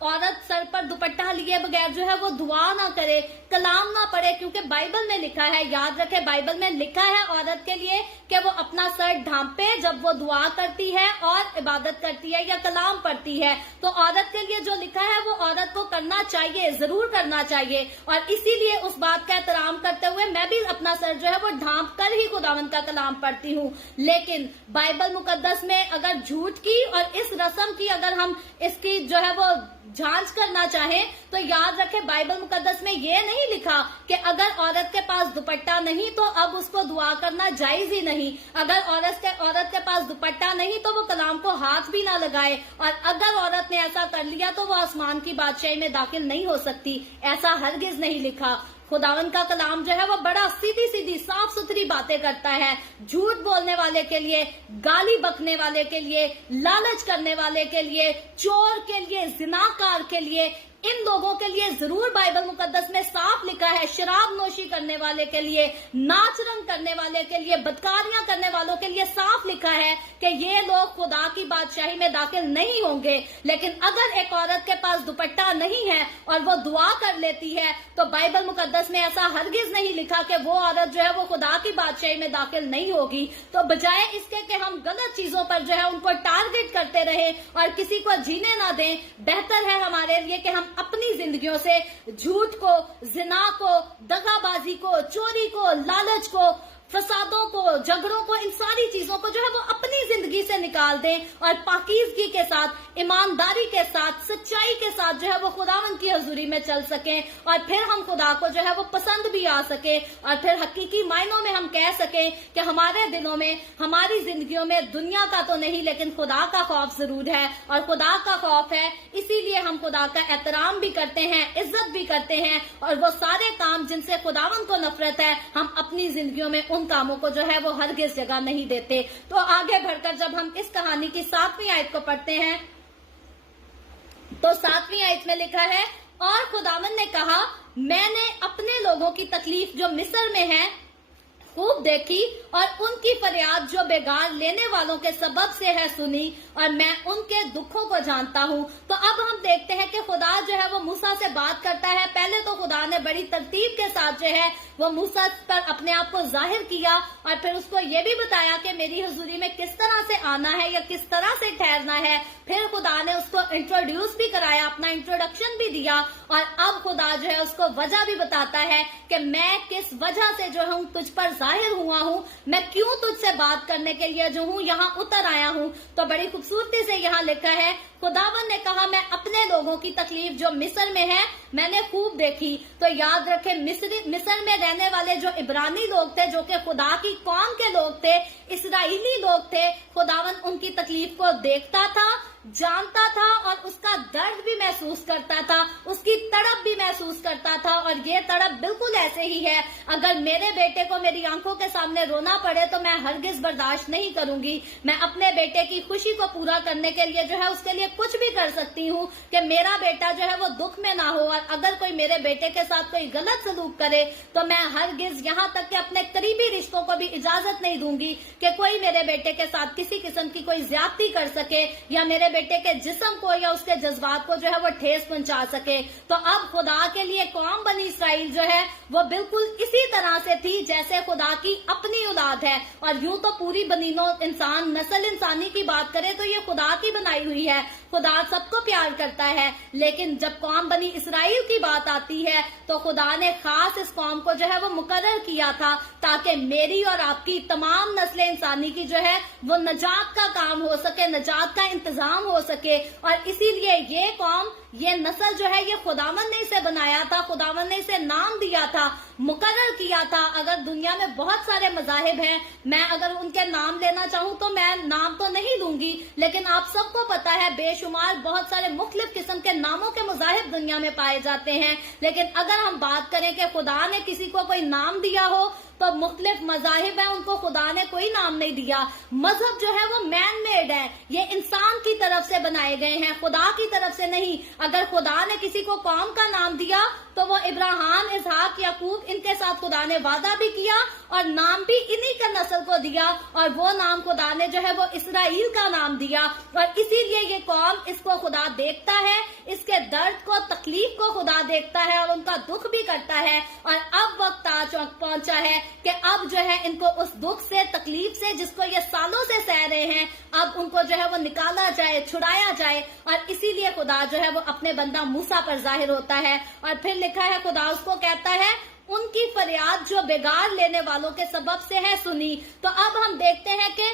عورت سر پر دوپٹہ لیے بغیر جو ہے وہ دعا نہ کرے, کلام نہ پڑھے, کیونکہ بائبل میں لکھا ہے, یاد رکھے بائبل میں لکھا ہے عورت کے لیے کہ وہ اپنا سر ڈھانپے جب وہ دعا کرتی ہے اور عبادت کرتی ہے یا کلام پڑھتی ہے. تو عورت کے لیے جو لکھا ہے وہ عورت کو کرنا چاہیے, ضرور کرنا چاہیے. اور اسی لیے اس بات کا احترام کرتے ہوئے میں بھی اپنا سر جو ہے وہ ڈھانپ کر ہی خداوند کا کلام پڑھتی ہوں. لیکن بائبل مقدس میں اگر جھوٹ کی اور اس رسم کی اگر ہم اس کی جو ہے وہ جانچ کرنا چاہیں تو یاد رکھے بائبل مقدس میں یہ نہیں لکھا کہ اگر عورت کے پاس دوپٹہ نہیں تو اب اس کو دعا کرنا جائز ہی نہیں. اگر عورت کے پاس دوپٹہ نہیں تو وہ کلام کو ہاتھ بھی نہ لگائے, اور اگر عورت نے ایسا کر لیا تو وہ آسمان کی بادشاہی میں داخل نہیں ہو سکتی. ایسا ہرگز نہیں لکھا. خداوند کا کلام جو ہے وہ بڑا سیدھی سیدھی صاف ستھری باتیں کرتا ہے. جھوٹ بولنے والے کے لیے, گالی بکنے والے کے لیے, لالچ کرنے والے کے لیے, چور کے لیے, زناکار کے لیے, ان لوگوں کے لیے ضرور بائبل مقدس میں صاف لکھا ہے. شراب نوشی کرنے والے کے لیے, ناچ رنگ کرنے والے کے لیے, بدکاریاں کرنے والوں کے لیے صاف لکھا ہے کہ یہ لوگ خدا کی بادشاہی میں داخل نہیں ہوں گے. لیکن اگر ایک عورت کے پاس دوپٹہ نہیں ہے اور وہ دعا کر لیتی ہے تو بائبل مقدس میں ایسا ہرگز نہیں لکھا کہ وہ عورت جو ہے وہ خدا کی بادشاہی میں داخل نہیں ہوگی. تو بجائے اس کے کہ ہم غلط چیزوں پر جو ہے ان کو ٹارگٹ کرتے رہیں اور کسی کو جینے نہ دیں, بہتر ہے ہمارے لیے کہ ہم اپنی زندگیوں سے جھوٹ کو, زنا کو, دغا بازی کو, چوری کو, لالچ کو, فسادوں کو, جھگڑوں کو, ان ساری چیزوں کو جو ہے وہ اپنی زندگی سے نکال دیں اور پاکیزگی کے ساتھ, ایمانداری کے ساتھ, سچائی کے ساتھ جو ہے وہ خداوند کی حضوری میں چل سکیں, اور پھر ہم خدا کو جو ہے وہ پسند بھی آ سکے, اور پھر حقیقی معنوں میں ہم کہہ سکیں کہ ہمارے دلوں میں, ہماری زندگیوں میں دنیا کا تو نہیں لیکن خدا کا خوف ضرور ہے. اور خدا کا خوف ہے اسی لیے ہم خدا کا احترام بھی کرتے ہیں, عزت بھی کرتے ہیں, اور وہ سارے کام جن سے خداوند کو نفرت ہے ہم اپنی زندگیوں میں ان کاموں کو جو ہے وہ ہرگز جگہ نہیں دیتے. تو آگے بڑھ کر جب ہم اس کہانی کی 7ویں آیت کو پڑھتے ہیں تو 7ویں آیت میں لکھا ہے, اور خداوند نے کہا میں نے اپنے لوگوں کی تکلیف جو مصر میں ہے خوب دیکھی اور ان کی فریاد جو بیگار لینے والوں کے سبب سے ہے سنی, اور میں ان کے دکھوں کو جانتا ہوں. تو اب ہم دیکھتے ہیں کہ خدا جو ہے وہ موسیٰ سے بات کرتا ہے. پہلے تو خدا نے بڑی ترتیب کے ساتھ جو ہے وہ موسیٰ پر اپنے آپ کو ظاہر کیا, اور پھر اس کو یہ بھی بتایا کہ میری حضوری میں کس طرح سے آنا ہے یا کس طرح سے ٹھہرنا ہے. پھر خدا نے اس کو انٹروڈیوس بھی کرایا, اپنا انٹروڈکشن بھی دیا, اور اب خدا جو ہے اس کو وجہ بھی بتاتا ہے کہ میں کس وجہ سے جو ہوں تجھ پر ظاہر ہوا ہوں, میں کیوں تجھ سے بات کرنے کے لیے جو ہوں یہاں اتر آیا ہوں. تو بڑی خوبصورتی سے یہاں لکھا ہے, خداوند نے کہا میں اپنے لوگوں کی تکلیف جو مصر میں ہے میں نے خوب دیکھی. تو یاد رکھے مصر میں رہنے والے جو عبرانی لوگ تھے, جو کہ خدا کی قوم کے لوگ تھے, اسرائیلی لوگ تھے, خداوند ان کی تکلیف کو دیکھتا تھا, جانتا تھا, اور اس کا درد بھی محسوس کرتا تھا, اس کی تڑپ بھی محسوس کرتا تھا. اور یہ تڑپ بالکل ایسے ہی ہے. اگر میرے بیٹے کو میری آنکھوں کے سامنے رونا پڑے تو میں ہرگز برداشت نہیں کروں گی. میں اپنے بیٹے کی خوشی کو پورا کرنے کے لیے جو ہے اس کے لیے کچھ بھی کر سکتی ہوں کہ میرا بیٹا جو ہے وہ دکھ میں نہ ہو. اور اگر کوئی میرے بیٹے کے ساتھ کوئی غلط سلوک کرے تو میں ہرگز یہاں تک کہ اپنے قریبی رشتوں کو بھی اجازت نہیں دوں گی کہ کوئی میرے بیٹے کے ساتھ کسی قسم کی کوئی زیادتی کر سکے یا میرے بیٹے کے جسم کو یا اس کے جذبات کو جو ہے وہ ٹھیس پہنچا سکے. تو اب خدا کے لیے قوم بنی اسرائیل جو ہے وہ بالکل اسی طرح سے تھی جیسے خدا کی اپنی اولاد ہے. اور یوں تو پوری بنی نوع انسان, نسل انسانی کی بات کرے تو یہ خدا کی بنائی ہوئی ہے, خدا سب کو پیار کرتا ہے. لیکن جب قوم بنی اسرائیل کی بات آتی ہے تو خدا نے خاص اس قوم کو جو ہے وہ مقرر کیا تھا تاکہ میری اور آپ کی تمام نسل انسانی کی جو ہے وہ نجات کا کام ہو سکے, نجات کا انتظام ہو سکے. اور اسی لیے یہ قوم, یہ نسل جو ہے یہ خداوند نے اسے بنایا تھا, خداوند نے اسے نام دیا تھا, مقرر کیا تھا. اگر دنیا میں بہت سارے مذاہب ہیں, میں اگر ان کے نام لینا چاہوں تو میں نام تو نہیں دوں گی, لیکن آپ سب کو پتا ہے بے شمار بہت سارے مختلف قسم کے ناموں کے مذاہب دنیا میں پائے جاتے ہیں, لیکن اگر ہم بات کریں کہ خدا نے کسی کو کوئی نام دیا ہو تو مختلف مذاہب ہیں, ان کو خدا نے کوئی نام نہیں دیا. مذہب جو ہے وہ مین میڈ ہے, یہ انسان کی طرف سے بنائے گئے ہیں, خدا کی طرف سے نہیں. اگر خدا نے کسی کو قوم کا نام دیا تو وہ ابراہیم, اسحاق, یعقوب, ان کے ساتھ خدا نے وعدہ بھی کیا اور نام بھی انہی کا نسل کو دیا, اور وہ نام خدا نے جو ہے وہ اسرائیل کا نام دیا. اور اسی لیے یہ قوم, اس کو خدا دیکھتا ہے, اس کے درد کو, تکلیف کو خدا دیکھتا ہے اور ان کا دکھ بھی کرتا ہے. اور اب وقت پہنچا ہے کہ اب جو ہے ان کو اس دکھ سے, تکلیف سے, جس کو یہ سالوں سے سہ رہے ہیں, اب ان کو جو ہے وہ نکالا جائے, چھڑایا جائے. اور اسی لیے خدا جو ہے وہ اپنے بندہ موسیٰ پر ظاہر ہوتا ہے, اور پھر لکھا ہے خدا اس کو کہتا ہے ان کی فریاد جو بگاڑ لینے والوں کے سبب سے ہے سنی. تو اب ہم دیکھتے ہیں کہ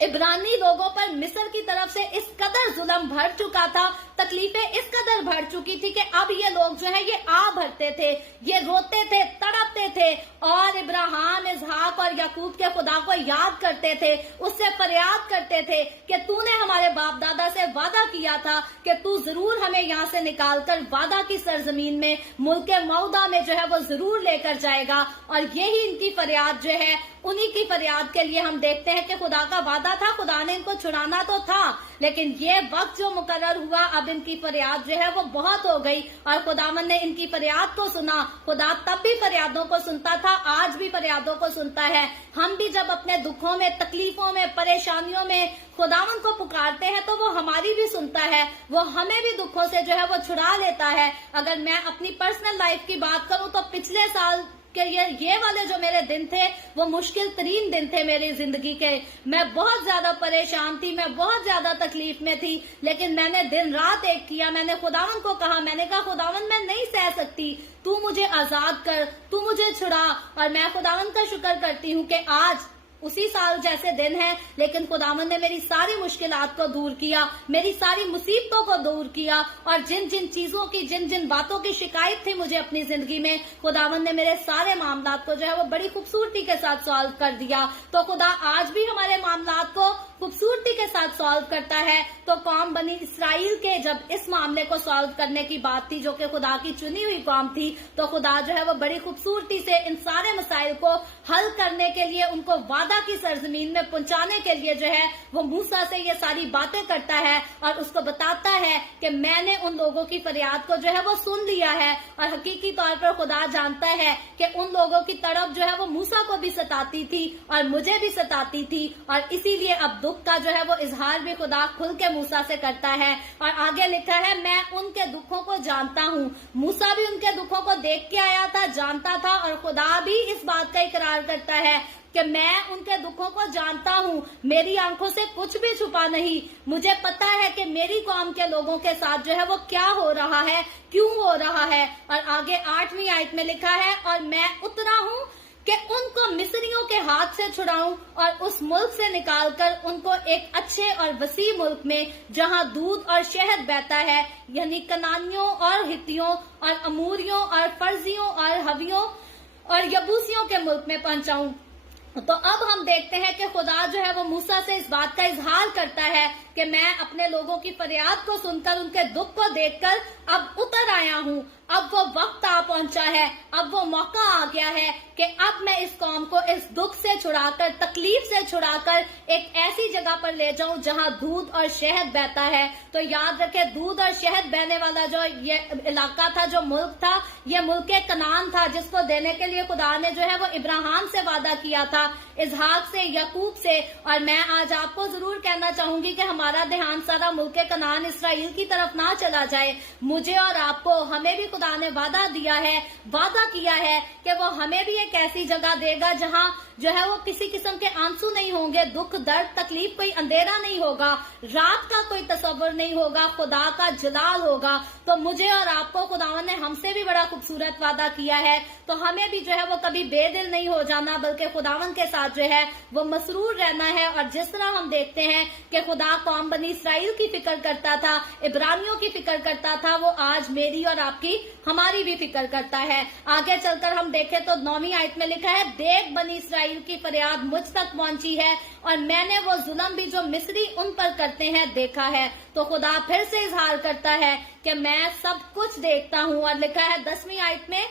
عبرانی لوگوں پر مصر کی طرف سے اس قدر ظلم بڑھ چکا تھا, تکلیفیں اس قدر بڑھ چکی تھی کہ اب یہ لوگ جو ہے یہ آ بھرتے تھے, یہ روتے تھے, تڑپتے تھے, اور ابراہیم, اسحاق اور یعقوب کے خدا کو یاد کرتے تھے, اس سے فریاد کرتے تھے کہ تو نے ہمارے باپ دادا سے وعدہ کیا تھا کہ تو ضرور ہمیں یہاں سے نکال کر وعدہ کی سرزمین میں, ملک موعودہ میں جو ہے وہ ضرور لے کر جائے گا. اور یہی ان کی فریاد جو ہے, انہی کی فریاد کے لیے ہم دیکھتے ہیں کہ خدا کا وعدہ تھا, خدا نے ان کو چھڑانا تو تھا, لیکن یہ وقت جو مقرر ہوا, اب ان کی فریاد جو ہے وہ بہت ہو گئی, اور خداوند نے ان کی فریاد کو سنا. خدا تب بھی فریادوں کو سنتا تھا, آج بھی فریادوں کو سنتا ہے. ہم بھی جب اپنے دکھوں میں, تکلیفوں میں, پریشانیوں میں خداوند کو پکارتے ہیں تو وہ ہماری بھی سنتا ہے, وہ ہمیں بھی دکھوں سے جو ہے وہ چھڑا لیتا ہے. اگر میں اپنی پرسنل لائف کی بات کروں تو پچھلے سال کہ یہ والے جو میرے دن تھے وہ مشکل ترین دن تھے میری زندگی کے. میں بہت زیادہ پریشان تھی, میں بہت زیادہ تکلیف میں تھی, لیکن میں نے دن رات ایک کیا. میں نے خداوند کو کہا, میں نے کہا خداوند میں نہیں سہ سکتی, تو مجھے آزاد کر, تو مجھے چھڑا. اور میں خداوند کا شکر کرتی ہوں کہ آج اسی سال جیسے دن ہے, لیکن خداوند نے میری ساری مشکلات کو دور کیا, میری ساری مصیبتوں کو دور کیا, اور جن جن چیزوں کی, جن جن باتوں کی شکایت تھی مجھے اپنی زندگی میں, خداوند نے میرے سارے معاملات کو جو ہے وہ بڑی خوبصورتی کے ساتھ سالو کر دیا. تو خدا آج بھی ہمارے معاملات کو خوبصورتی کے ساتھ سالو کرتا ہے. تو قوم بنی اسرائیل کے جب اس معاملے کو سالو کرنے کی بات تھی, جو کہ خدا کی چنی ہوئی قوم تھی, تو خدا جو ہے وہ بڑی خوبصورتی سے ان سارے مسائل کو حل کرنے کے لیے, ان کو وعدہ کی سرزمین میں پہنچانے کے لیے جو ہے وہ موسیٰ سے یہ ساری باتیں کرتا ہے, اور اس کو بتاتا ہے کہ میں نے ان لوگوں کی فریاد کو جو ہے وہ سن لیا ہے. اور حقیقی طور پر خدا جانتا ہے کہ ان لوگوں کی تڑپ جو ہے وہ موسیٰ کو بھی ستاتی تھی اور مجھے بھی ستاتی تھی, اور اسی لیے اب دکھ کا جو ہے وہ اظہار بھی خدا کھل کے موسیٰ سے کرتا ہے. اور آگے لکھا ہے میں ان کے دکھوں کو جانتا ہوں. موسیٰ بھی ان کے دکھوں کو دیکھ کے آیا تھا, جانتا تھا, اور خدا بھی اس بات کا اقرار کرتا ہے کہ میں ان کے دکھوں کو جانتا ہوں, میری آنکھوں سے کچھ بھی چھپا نہیں. مجھے پتا ہے کہ میری قوم کے لوگوں کے ساتھ جو ہے وہ کیا ہو رہا ہے, کیوں ہو رہا ہے. اور آگے 8ویں آیت میں لکھا ہے اور میں اترا ہوں کہ ان کو مصریوں کے ہاتھ سے چھڑاؤں اور اس ملک سے نکال کر ان کو ایک اچھے اور وسیع ملک میں جہاں دودھ اور شہد بہتا ہے, یعنی کنانیوں اور ہتیوں اور اموریوں اور فرزیوں اور ہویوں اور یبوسیوں کے ملک میں پہنچاؤں. تو اب ہم دیکھتے ہیں کہ خدا جو ہے وہ موسیٰ سے اس بات کا اظہار کرتا ہے کہ میں اپنے لوگوں کی فریاد کو سن کر, ان کے دکھ کو دیکھ کر اب اتر آیا ہوں. اب وہ وقت آ پہنچا ہے, اب وہ موقع آ گیا ہے کہ اب میں اس قوم کو اس دکھ سے چھڑا کر, تکلیف سے چھڑا کر ایک ایسی جگہ پر لے جاؤں جہاں دودھ اور شہد بہتا ہے. تو یاد رکھے, دودھ اور شہد بہنے والا جو یہ علاقہ تھا, جو ملک تھا, یہ ملک کنعان تھا, جس کو دینے کے لیے خدا نے جو ہے وہ ابراہیم سے وعدہ کیا تھا, اسحاق سے, یعقوب سے. اور میں آج آپ کو ضرور کہنا چاہوں گی کہ ہمارا دھیان سارا ملک کنعان, اسرائیل کی طرف نہ چلا جائے. مجھے اور آپ کو, ہمیں بھی خدا نے وعدہ دیا ہے, وعدہ کیا ہے کہ وہ ہمیں بھی ایک ایسی جگہ دے گا جہاں جو ہے وہ کسی قسم کے آنسو نہیں ہوں گے, دکھ, درد, تکلیف, کوئی اندھیرا نہیں ہوگا, رات کا کوئی تصور نہیں ہوگا, خدا کا جلال ہوگا. تو مجھے اور آپ کو خداوند نے ہم سے بھی بڑا خوبصورت وعدہ کیا ہے, تو ہمیں بھی جو ہے وہ کبھی بے دل نہیں ہو جانا, بلکہ خداوند کے ساتھ جو ہے وہ مسرور رہنا ہے. اور جس طرح ہم دیکھتے ہیں کہ خدا قوم بنی اسرائیل کی فکر کرتا تھا, عبرانیوں کی فکر کرتا تھا, وہ آج میری اور آپ کی हमारी भी फिक्र करता है। आगे चलकर हम देखें तो 9वीं आयत में लिखा है, देख बनी इसराइल की फरियाद मुझ तक पहुंची है और मैंने वो जुल्म भी जो मिस्री उन पर करते हैं देखा है। तो खुदा फिर से इजहार करता है कि मैं सब कुछ देखता हूँ। और लिखा है 10वीं आयत में,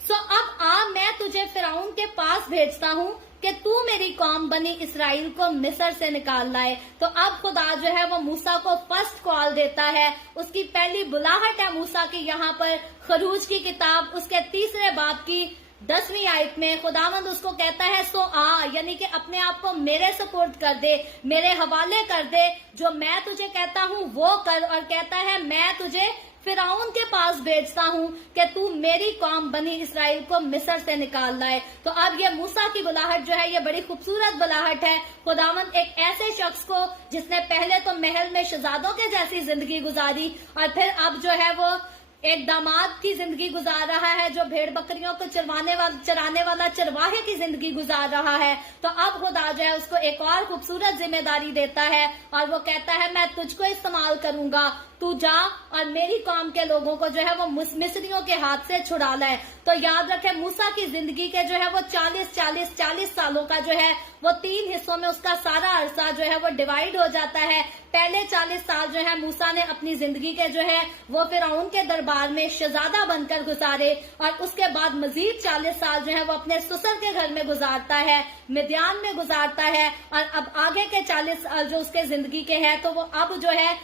सो अब आ मैं तुझे फिरौन के पास भेजता हूँ कि तू मेरी कौम बनी इसराइल को मिस्र से निकाल लाए। तो अब खुदा जो है वो मूसा को फर्स्ट कॉल देता है, उसकी पहली बुलाहट है मूसा की यहाँ पर खरूज की किताब उसके 3 बाब की 10वीं आयत में खुदावंद उसको कहता है सो आ, यानी कि अपने आप को मेरे सपोर्ट कर दे, मेरे हवाले कर दे, जो मैं तुझे कहता हूँ वो कर। और कहता है मैं तुझे फिरौन के पास भेजता हूँ कि तू मेरी कौम बनी इसराइल को मिस्र से निकाल लाए। तो अब ये मूसा की बुलाहट जो है ये बड़ी खूबसूरत बुलाहट है। खुदावंद एक ऐसे शख्स को जिसने पहले तो महल में शहजादों के जैसी जिंदगी गुजारी और फिर अब जो है वो एक दामाद की जिंदगी गुजार रहा है, जो भेड़ बकरियों को चराने वाला चरवाहे की जिंदगी गुजार रहा है। तो अब खुदा जो है उसको एक और खूबसूरत जिम्मेदारी देता है और वो कहता है मैं तुझको इस्तेमाल करूंगा, तू जा और मेरी कौम के लोगों को जो है वो मिस्रियों के हाथ से छुड़ा लाए। तो याद रखे मूसा की जिंदगी के जो है वो 40 सालों का जो है वो 3 हिस्सों में उसका सारा अरसा जो है वो डिवाइड हो जाता है। पहले 40 साल जो है मूसा ने अपनी जिंदगी के जो है वो फिरौन के दरबार में शहजादा बनकर गुजारे और उसके बाद मजीद 40 साल जो है वो अपने ससुर के घर में गुजारता है, मिद्यान में गुजारता है। और अब आगे के 40 साल जो उसके जिंदगी के हैं तो वो अब जो है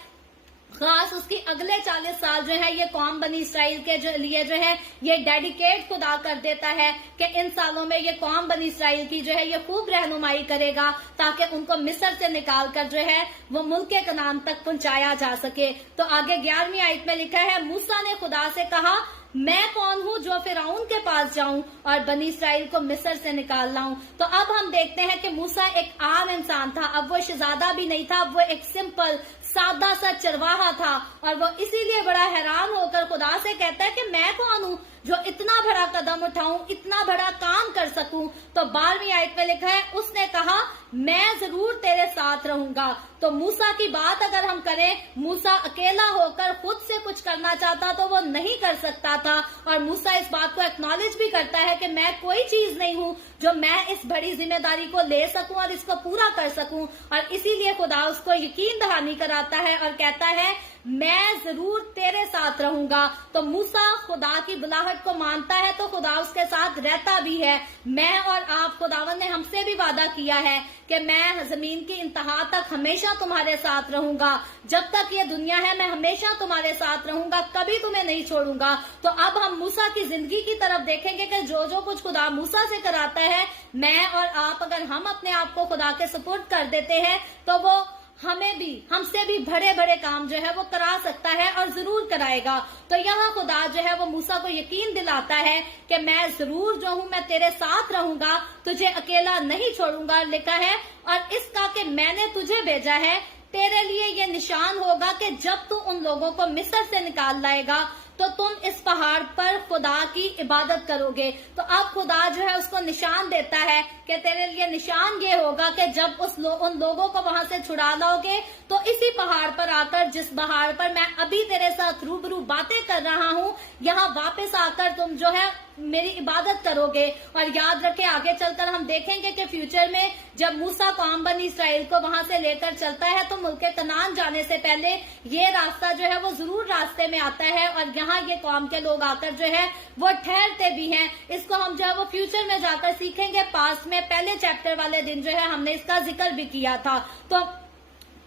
खास उसकी अगले 40 साल जो है ये कौम बनी इसराइल के लिए जो है ये डेडिकेट खुदा कर देता है कि इन सालों में ये कौम बनी इसराइल की जो है ये खूब रहनुमाई करेगा ताकि उनको मिस्र से निकाल कर जो है वो मुल्क कनान तक पहुंचाया जा सके। तो आगे 11वीं आयत में लिखा है, मूसा ने खुदा से कहा मैं कौन हूँ जो फिरौन के पास जाऊं और बनी इसराइल को मिस्र से निकाल लाऊं। तो अब हम देखते हैं कि मूसा एक आम इंसान था, अब वो शहजादा भी नहीं था, अब वो एक सिंपल सादा सा चरवाहा था और वो इसीलिए बड़ा हैरान होकर खुदा से कहता है कि मैं कौन हूँ जो इतना बड़ा कदम उठाऊं, इतना बड़ा काम कर सकूं। तो 12वीं आयत में लिखा है, उसने कहा मैं जरूर तेरे साथ रहूंगा। तो मूसा की बात अगर हम करें, मूसा अकेला होकर खुद से कुछ करना चाहता तो वो नहीं कर सकता था और मूसा इस बात को एक्नॉलेज भी करता है कि मैं कोई चीज नहीं हूँ जो मैं इस बड़ी जिम्मेदारी को ले सकूं और इसको पूरा कर सकूं। और इसीलिए खुदा उसको यकीन दहानी कराता है और कहता है मैं जरूर तेरे साथ रहूंगा। तो मूसा खुदा की बुलाहट को मानता है तो खुदा उसके साथ रहता भी है। मैं और आप, खुदावन ने हमसे भी वादा किया है कि मैं जमीन की इंतहा तक हमेशा तुम्हारे साथ रहूंगा, जब तक ये दुनिया है मैं हमेशा तुम्हारे साथ रहूंगा, कभी तुम्हें नहीं छोड़ूंगा। तो अब हम मूसा की जिंदगी की तरफ देखेंगे कि जो जो कुछ खुदा मूसा से कराता है, मैं और आप अगर हम अपने आप को खुदा के सपोर्ट कर देते हैं तो वो हमें भी, हमसे भी बड़े बड़े काम जो है वो करा सकता है और जरूर कराएगा। तो यहाँ खुदा जो है वो मूसा को यकीन दिलाता है कि मैं जरूर जो हूँ मैं तेरे साथ रहूंगा, तुझे अकेला नहीं छोड़ूंगा। लिखा है और इसका कि मैंने तुझे भेजा है, तेरे लिए ये निशान होगा कि जब तू उन लोगों को मिस्र से निकाल लाएगा तो तुम इस पहाड़ पर खुदा की इबादत करोगे। तो अब खुदा जो है उसको निशान देता है कि तेरे लिए निशान ये होगा कि जब उन लोगों को वहां से छुड़ा लाओगे तो इसी पहाड़ पर आकर, जिस पहाड़ पर मैं अभी तेरे साथ रूबरू बातें कर रहा हूँ, यहाँ वापस आकर तुम जो है मेरी इबादत करोगे। और याद रखे आगे चलकर हम देखेंगे कि फ्यूचर में जब मूसा कौम बनी इसराइल को वहां से लेकर चलता है तो मुल्क कनान जाने से पहले ये रास्ता जो है वो जरूर रास्ते में आता है और यहाँ ये कौम के लोग आकर जो है वो ठहरते भी हैं। इसको हम जो है वो फ्यूचर में जाकर सीखेंगे। पास्ट में पहले चैप्टर वाले दिन जो है हमने इसका जिक्र भी किया था। तो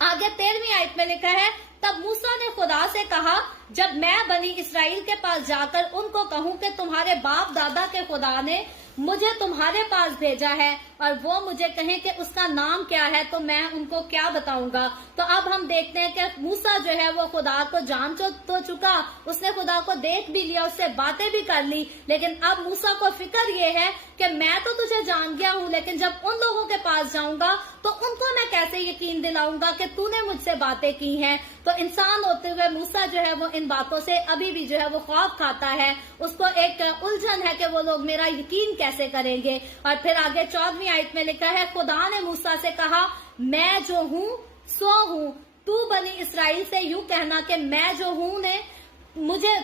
आगे 13वीं आयत में लिखा है, तब मूसा ने खुदा से कहा जब मैं बनी इसराइल के पास जाकर उनको कहूं कि तुम्हारे बाप दादा के खुदा ने मुझे तुम्हारे पास भेजा है और वो मुझे कहें कि उसका नाम क्या है तो मैं उनको क्या बताऊंगा। तो अब हम देखते हैं कि मूसा जो है वो खुदा को जान तो चुका, उसने खुदा को देख भी लिया, उससे बातें भी कर ली, लेकिन अब मूसा को फिक्र ये है कि मैं तो तुझे जान गया हूँ, लेकिन जब उन लोगों के पास जाऊंगा तो उनको मैं कैसे यकीन दिलाऊंगा कि तूने मुझसे बातें की हैं। तो इंसान होते हुए मूसा जो है वो इन बातों से अभी भी जो है वो खौफ खाता है, उसको एक उलझन है कि वो लोग मेरा यकीन कैसे करेंगे। और फिर आगे 14वीं आयत में लिखा है, खुदा ने मूसा से कहा मैं जो हूँ सो हूँ, तू बनी इसराइल से यूं कहना कि मैं जो हूँ ने मुझे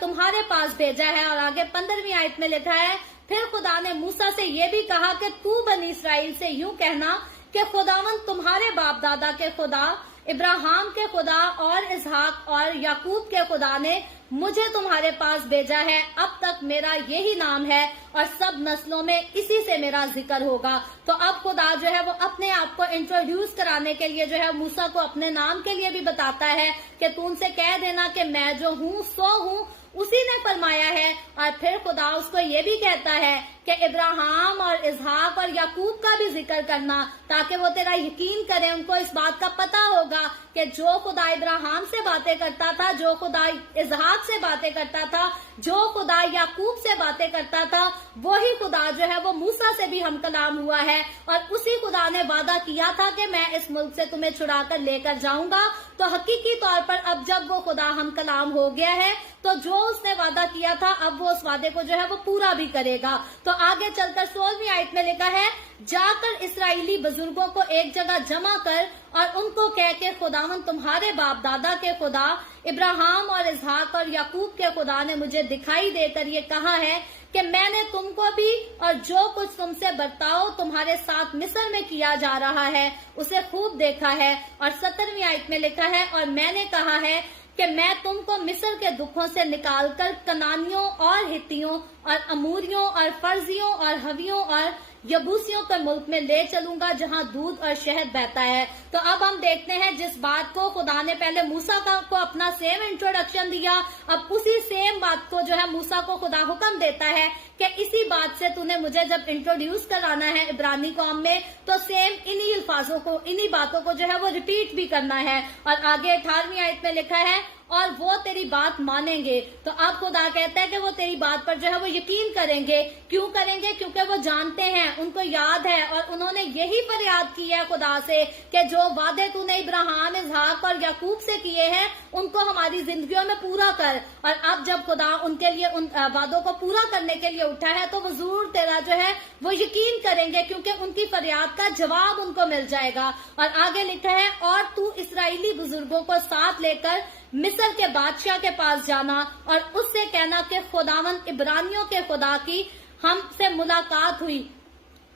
तुम्हारे पास भेजा है। और आगे 15वीं आयत में लिखा है, फिर खुदा ने मूसा से ये भी कहा कि तू बनी इसराइल से यूं कहना कि खुदावन तुम्हारे बाप दादा के खुदा इब्राहिम के खुदा और इसहाक और याकूब के खुदा ने मुझे तुम्हारे पास भेजा है। अब तक मेरा यही नाम है और सब नस्लों में इसी से मेरा जिक्र होगा। तो अब खुदा जो है वो अपने आप को इंट्रोड्यूस कराने के लिए जो है मूसा को अपने नाम के लिए भी बताता है कि तू उनसे कह देना कि मैं जो हूँ सो हूँ, उसी ने फरमाया है। और फिर खुदा उसको ये भी कहता है कि इब्राहिम और इसहाक और याकूब का भी जिक्र करना, ताकि वो तेरा यकीन करें। उनको इस बात का पता होगा कि जो खुदा इब्राहिम से बातें करता था, जो खुदा इसहाक से बातें करता था, जो खुदा याकूब से बातें करता था, वही खुदा जो है वो मूसा से भी हम कलाम हुआ है। और उसी खुदा ने वादा किया था कि मैं इस मुल्क से तुम्हें छुड़ा कर लेकर जाऊंगा। तो हकीकी तौर पर अब जब वो खुदा हम कलाम हो गया है, तो जो उसने वादा किया था अब वो उस वादे को जो है वो पूरा भी करेगा। तो आगे चलकर 16वीं आयत में लिखा है, जाकर इस्राएली बुजुर्गों को एक जगह जमा कर और उनको कह के खुदावन तुम्हारे बाप दादा के खुदा इब्राहिम और इसहाक और याकूब के खुदा ने मुझे दिखाई देकर ये कहा है कि मैंने तुमको भी और जो कुछ तुमसे बर्ताव तुम्हारे साथ मिस्र में किया जा रहा है उसे खूब देखा है। और 17वीं आयत में लिखा है, और मैंने कहा है कि मैं तुमको मिस्र के दुखों से निकालकर कनानियों और हित्तियों और अमूरियों और फर्जियों और हवियों और यबूसियों के मुल्क में ले चलूंगा जहां दूध और शहद बहता है। तो अब हम देखते हैं जिस बात को खुदा ने पहले मूसा को अपना सेम इंट्रोडक्शन दिया, अब उसी सेम बात को जो है मूसा को खुदा हुक्म देता है कि इसी बात से तूने मुझे जब इंट्रोड्यूस कराना है इब्रानी कौम में, तो सेम इन्हीं अल्फाजों को, इन्हीं बातों को जो है वो रिपीट भी करना है। और आगे 18वीं आयत में लिखा है, और वो तेरी बात मानेंगे। तो अब खुदा कहता है कि वो तेरी बात पर जो है वो यकीन करेंगे। क्यों करेंगे? क्योंकि वो जानते हैं, उनको याद है और उन्होंने यही फरियाद की है खुदा से कि जो वादे तूने इब्राहिम, इसहाक और याकूब से किए हैं उनको हमारी जिंदगियों में पूरा कर। और अब जब खुदा उनके लिए उन वादों को पूरा करने के लिए उठा है तो वो जरूर तेरा जो है वो यकीन करेंगे, क्योंकि उनकी फरियाद का जवाब उनको मिल जाएगा। और आगे लिखा है, और तू इसराइली बुजुर्गों को साथ लेकर मिस्र के बादशाह के पास जाना और उससे कहना कि खुदावन इब्रानियों के खुदा की हमसे मुलाकात हुई।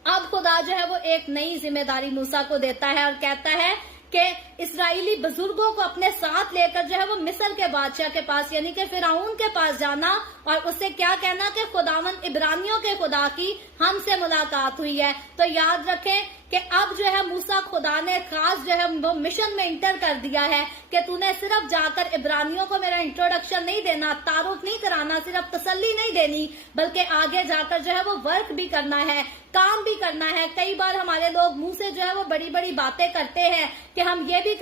अब खुदा जो है वो एक नई जिम्मेदारी मूसा को देता है और कहता है कि इस्राएली बुजुर्गों को अपने साथ लेकर जो है वो मिस्र के बादशाह के पास यानी कि फिरौन के पास जाना और उससे क्या कहना कि खुदावन इब्रानियों के खुदा की हमसे मुलाकात हुई है। तो याद रखें कि अब जो है मूसा खुदा ने खास जो है वो मिशन में इंटर कर दिया है कि तूने सिर्फ जाकर इब्रानियों को मेरा इंट्रोडक्शन नहीं देना, तारुफ नहीं कराना, सिर्फ तसल्ली नहीं देनी, बल्कि आगे जाकर जो है वो वर्क भी करना है, काम भी करना है। कई बार हमारे लोग मुंह से जो है वो बड़ी बड़ी बातें करते हैं कि हम ये भी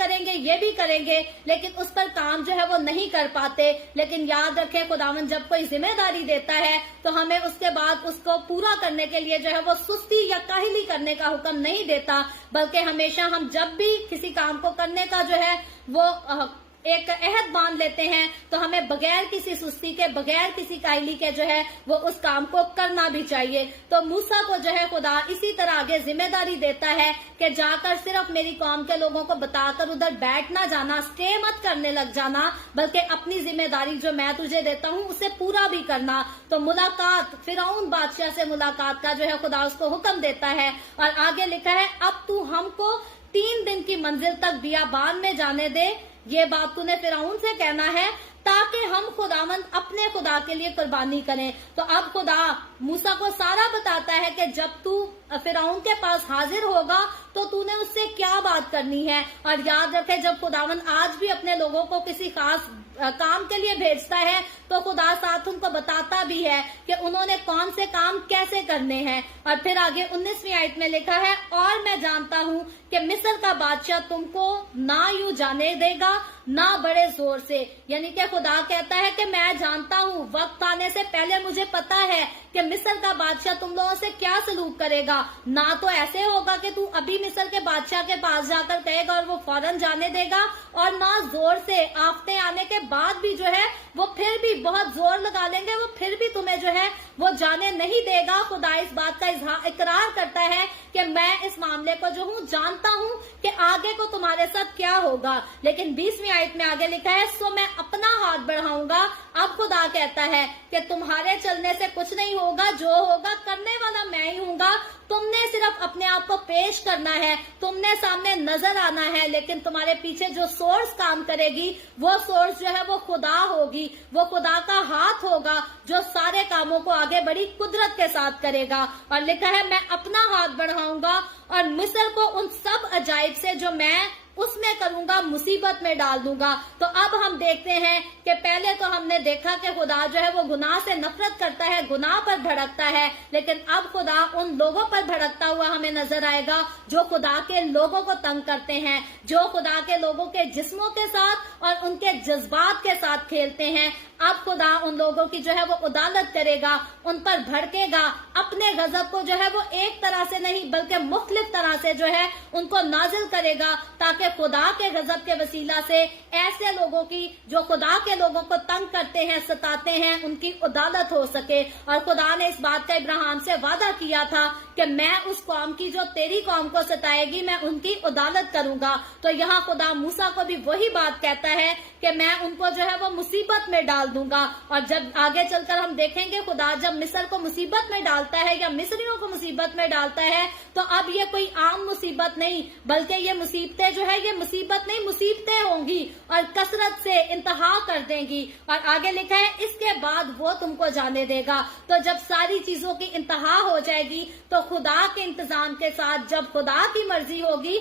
करेंगे, लेकिन उस पर काम जो है वो नहीं कर पाते। लेकिन याद रखें, खुदावन जब कोई जिम्मेदारी देता है तो हमें उसके बाद उसको पूरा करने के लिए जो है वो सुस्ती या काहली करने का हुक्म नहीं देता, बल्कि हमेशा हम जब भी किसी काम को करने का जो है वो एक अहद बांध लेते हैं तो हमें बगैर किसी सुस्ती के, बगैर किसी काहली के जो है वो उस काम को करना भी चाहिए। तो मूसा को जो है खुदा इसी तरह आगे जिम्मेदारी देता है कि जाकर सिर्फ मेरी कौम के लोगों को बताकर उधर बैठ ना जाना, स्टे मत करने लग जाना, बल्कि अपनी जिम्मेदारी जो मैं तुझे देता हूँ उसे पूरा भी करना। तो मुलाकात, फिरौन बादशाह से मुलाकात का जो है खुदा उसको हुक्म देता है। और आगे लिखा है, अब तू हमको 3 दिन की मंजिल तक बियाबान में जाने दे, ये बात तूने फिरौन से कहना है ताकि हम खुदावंद अपने खुदा के लिए कुर्बानी करें। तो अब खुदा मूसा को सारा बताता है कि जब तू फिरौन के पास हाजिर होगा तो तूने उससे क्या बात करनी है। और याद रखे, जब खुदावंद आज भी अपने लोगों को किसी खास काम के लिए भेजता है तो खुदा साथ उनको बताता भी है कि उन्होंने कौन से काम कैसे करने हैं। और फिर आगे 19वीं आयत में लिखा है, और मैं जानता हूँ कि मिस्र का बादशाह तुमको ना यूं जाने देगा ना बड़े जोर से। यानी कि खुदा कहता है कि मैं जानता हूँ, वक्त आने से पहले मुझे पता है कि मिस्र का बादशाह तुम लोगों से क्या सलूक करेगा। ना तो ऐसे होगा कि तू अभी मिस्र के बादशाह के पास जाकर कहेगा और वो फौरन जाने देगा, और ना जोर से, आफते आने के बाद भी जो है वो फिर भी बहुत जोर लगा लेंगे, वो फिर भी तुम्हें जो है वो जाने नहीं देगा। खुदा इस बात का इकरार करता है कि मैं इस मामले को जो हूँ जानता हूँ कि आगे को तुम्हारे साथ क्या होगा। लेकिन 20वीं आयत में आगे लिखा है, सो मैं अपना हाथ बढ़ाऊंगा। अब खुदा कहता है कि तुम्हारे चलने से कुछ नहीं होगा, जो होगा करने वाला मैं ही हूँगा। तुमने सिर्फ अपने आप को पेश करना है, तुमने सामने नजर आना है, लेकिन तुम्हारे पीछे जो सोर्स काम करेगी वो सोर्स जो है वो खुदा होगी, वो खुदा का हाथ होगा जो सारे कामों को आगे बड़ी कुदरत के साथ करेगा। और लिखा है, मैं अपना हाथ बढ़ाऊंगा और मिस्र को उन सब अजाइब से जो मैं उसमें करूंगा मुसीबत में डाल दूंगा। तो अब हम देखते हैं कि पहले तो हमने देखा कि खुदा जो है वो गुनाह से नफरत करता है, गुनाह पर भड़कता है, लेकिन अब खुदा उन लोगों पर भड़कता हुआ हमें नजर आएगा जो खुदा के लोगों को तंग करते हैं, जो खुदा के लोगों के जिस्मों के साथ और उनके जज्बात के साथ खेलते हैं। अब खुदा उन लोगों की जो है वो अदालत करेगा, उन पर भड़केगा, अपने गजब को जो है वो एक तरह से नहीं बल्कि मुख्तलिफ तरह से जो है उनको नाजिल करेगा, ताकि खुदा के गजब के वसीला से ऐसे लोगों की जो खुदा के लोगों को तंग करते हैं, सताते हैं, उनकी अदालत हो सके। और खुदा ने इस बात का इब्राहिम से वादा किया था कि मैं उस कौम की जो तेरी कौम को सताएगी मैं उनकी अदालत करूंगा। तो यहाँ खुदा मूसा को भी वही बात कहता है कि मैं उनको जो है वो मुसीबत में डाल दूंगा। और जब आगे चलकर हम देखेंगे खुदा जब मिस्र को मुसीबत में डालता है या मिस्रियों को मुसीबत में डालता है, तो अब ये कोई आम मुसीबत नहीं बल्कि ये मुसीबतें जो है ये मुसीबत नहीं मुसीबतें होंगी और कसरत से इंतहा कर देंगी। और आगे लिखा है, इसके बाद वो तुमको जाने देगा। तो जब सारी चीजों की इंतहा हो जाएगी तो खुदा के इंतजाम के साथ जब खुदा की मर्जी होगी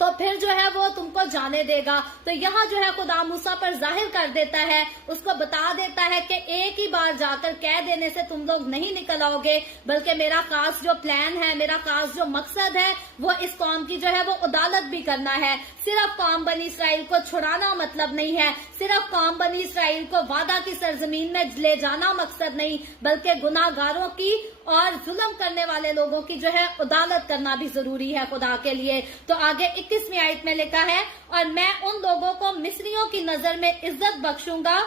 तो फिर जो है वो तुमको जाने देगा। तो यहाँ जो है खुदा मूसा पर जाहिर कर देता है, उसको बता देता है कि एक ही बार जाकर कह देने से तुम लोग नहीं निकल आओगे, बल्कि मेरा खास जो प्लान है, मेरा खास जो मकसद है वो इस कौम की जो है वो अदालत भी करना है। सिर्फ कौम बनी इसराइल को छुड़ाना मतलब नहीं है, सिर्फ कौम बनी इसराइल को वादा की सरजमीन में ले जाना मकसद नहीं, बल्कि गुनाहगारों की और जुल्म करने वाले लोगों की जो है अदालत करना भी जरूरी है खुदा के लिए। तो आगे 21वीं आयत में लिखा है, और मैं उन लोगों को मिस्रियों की नजर में इज्जत बख्शूंगा,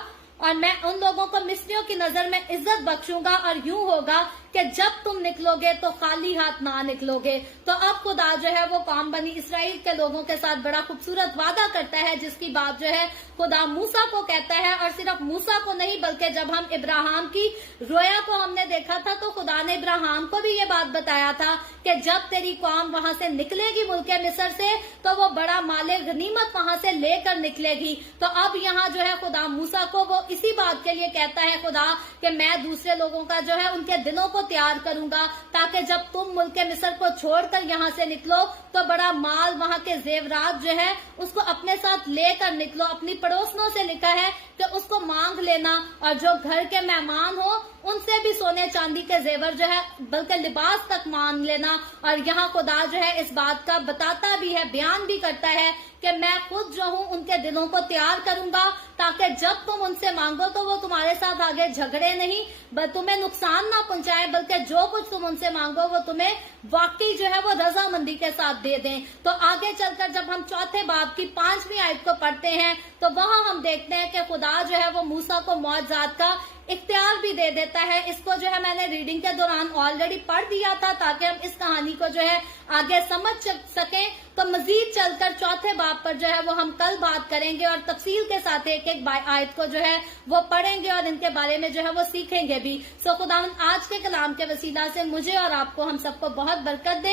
और मैं उन लोगों को मिस्रियों की नजर में इज्जत बख्शूंगा, और यूं होगा कि जब तुम निकलोगे तो खाली हाथ ना निकलोगे। तो अब खुदा जो है वो कौम बनी इसराइल के लोगों के साथ बड़ा खूबसूरत वादा करता है, जिसकी बात जो है खुदा मूसा को कहता है। और सिर्फ मूसा को नहीं बल्कि जब हम इब्राहिम की रोया को हमने देखा था तो खुदा ने इब्राहिम को भी ये बात बताया था कि जब तेरी कौम वहां से निकलेगी मुल्के मिस्र से तो वो बड़ा माले गनीमत वहां से लेकर निकलेगी। तो अब यहाँ जो है खुदा मूसा को वो इसी बात के लिए कहता है खुदा कि मैं दूसरे लोगों का जो है उनके दिलों को तैयार करूंगा, ताकि जब तुम मुल्के मिस्र को छोड़कर यहाँ से निकलो तो बड़ा माल वहाँ के जेवरात जो है उसको अपने साथ लेकर निकलो। अपनी पड़ोसनों से लिखा है कि उसको मांग लेना, और जो घर के मेहमान हो उनसे भी सोने चांदी के जेवर जो है बल्कि लिबास तक मांग लेना। और यहाँ खुदा जो है इस बात का बताता भी है, बयान भी करता है कि मैं खुद जो हूँ उनके दिलों को तैयार करूंगा, ताकि जब तुम उनसे मांगो तो वो तुम्हारे साथ आगे झगड़े नहीं, तुम्हें नुकसान ना पहुंचाए, बल्कि जो कुछ तुम उनसे मांगो वो तुम्हें वाकई जो है वो रजामंदी के साथ दे दें। तो आगे चलकर जब हम चौथे बाब की 5वीं आयत को पढ़ते हैं तो वहां हम देखते हैं कि खुदा जो है वो मूसा को मौजज़ात का इख्तियार भी दे देता है। इसको जो है मैंने रीडिंग के दौरान ऑलरेडी पढ़ दिया था ताकि हम इस कहानी को जो है आगे समझ सकें। तो मजीद चलकर चौथे बाब पर जो है वो हम कल बात करेंगे और तफसील के साथ एक एक आयत को जो है वो पढ़ेंगे और इनके बारे में जो है वो सीखेंगे भी। सो खुदा आज के कलाम के वसीला से मुझे और आपको हम सबको बहुत बरकत दे।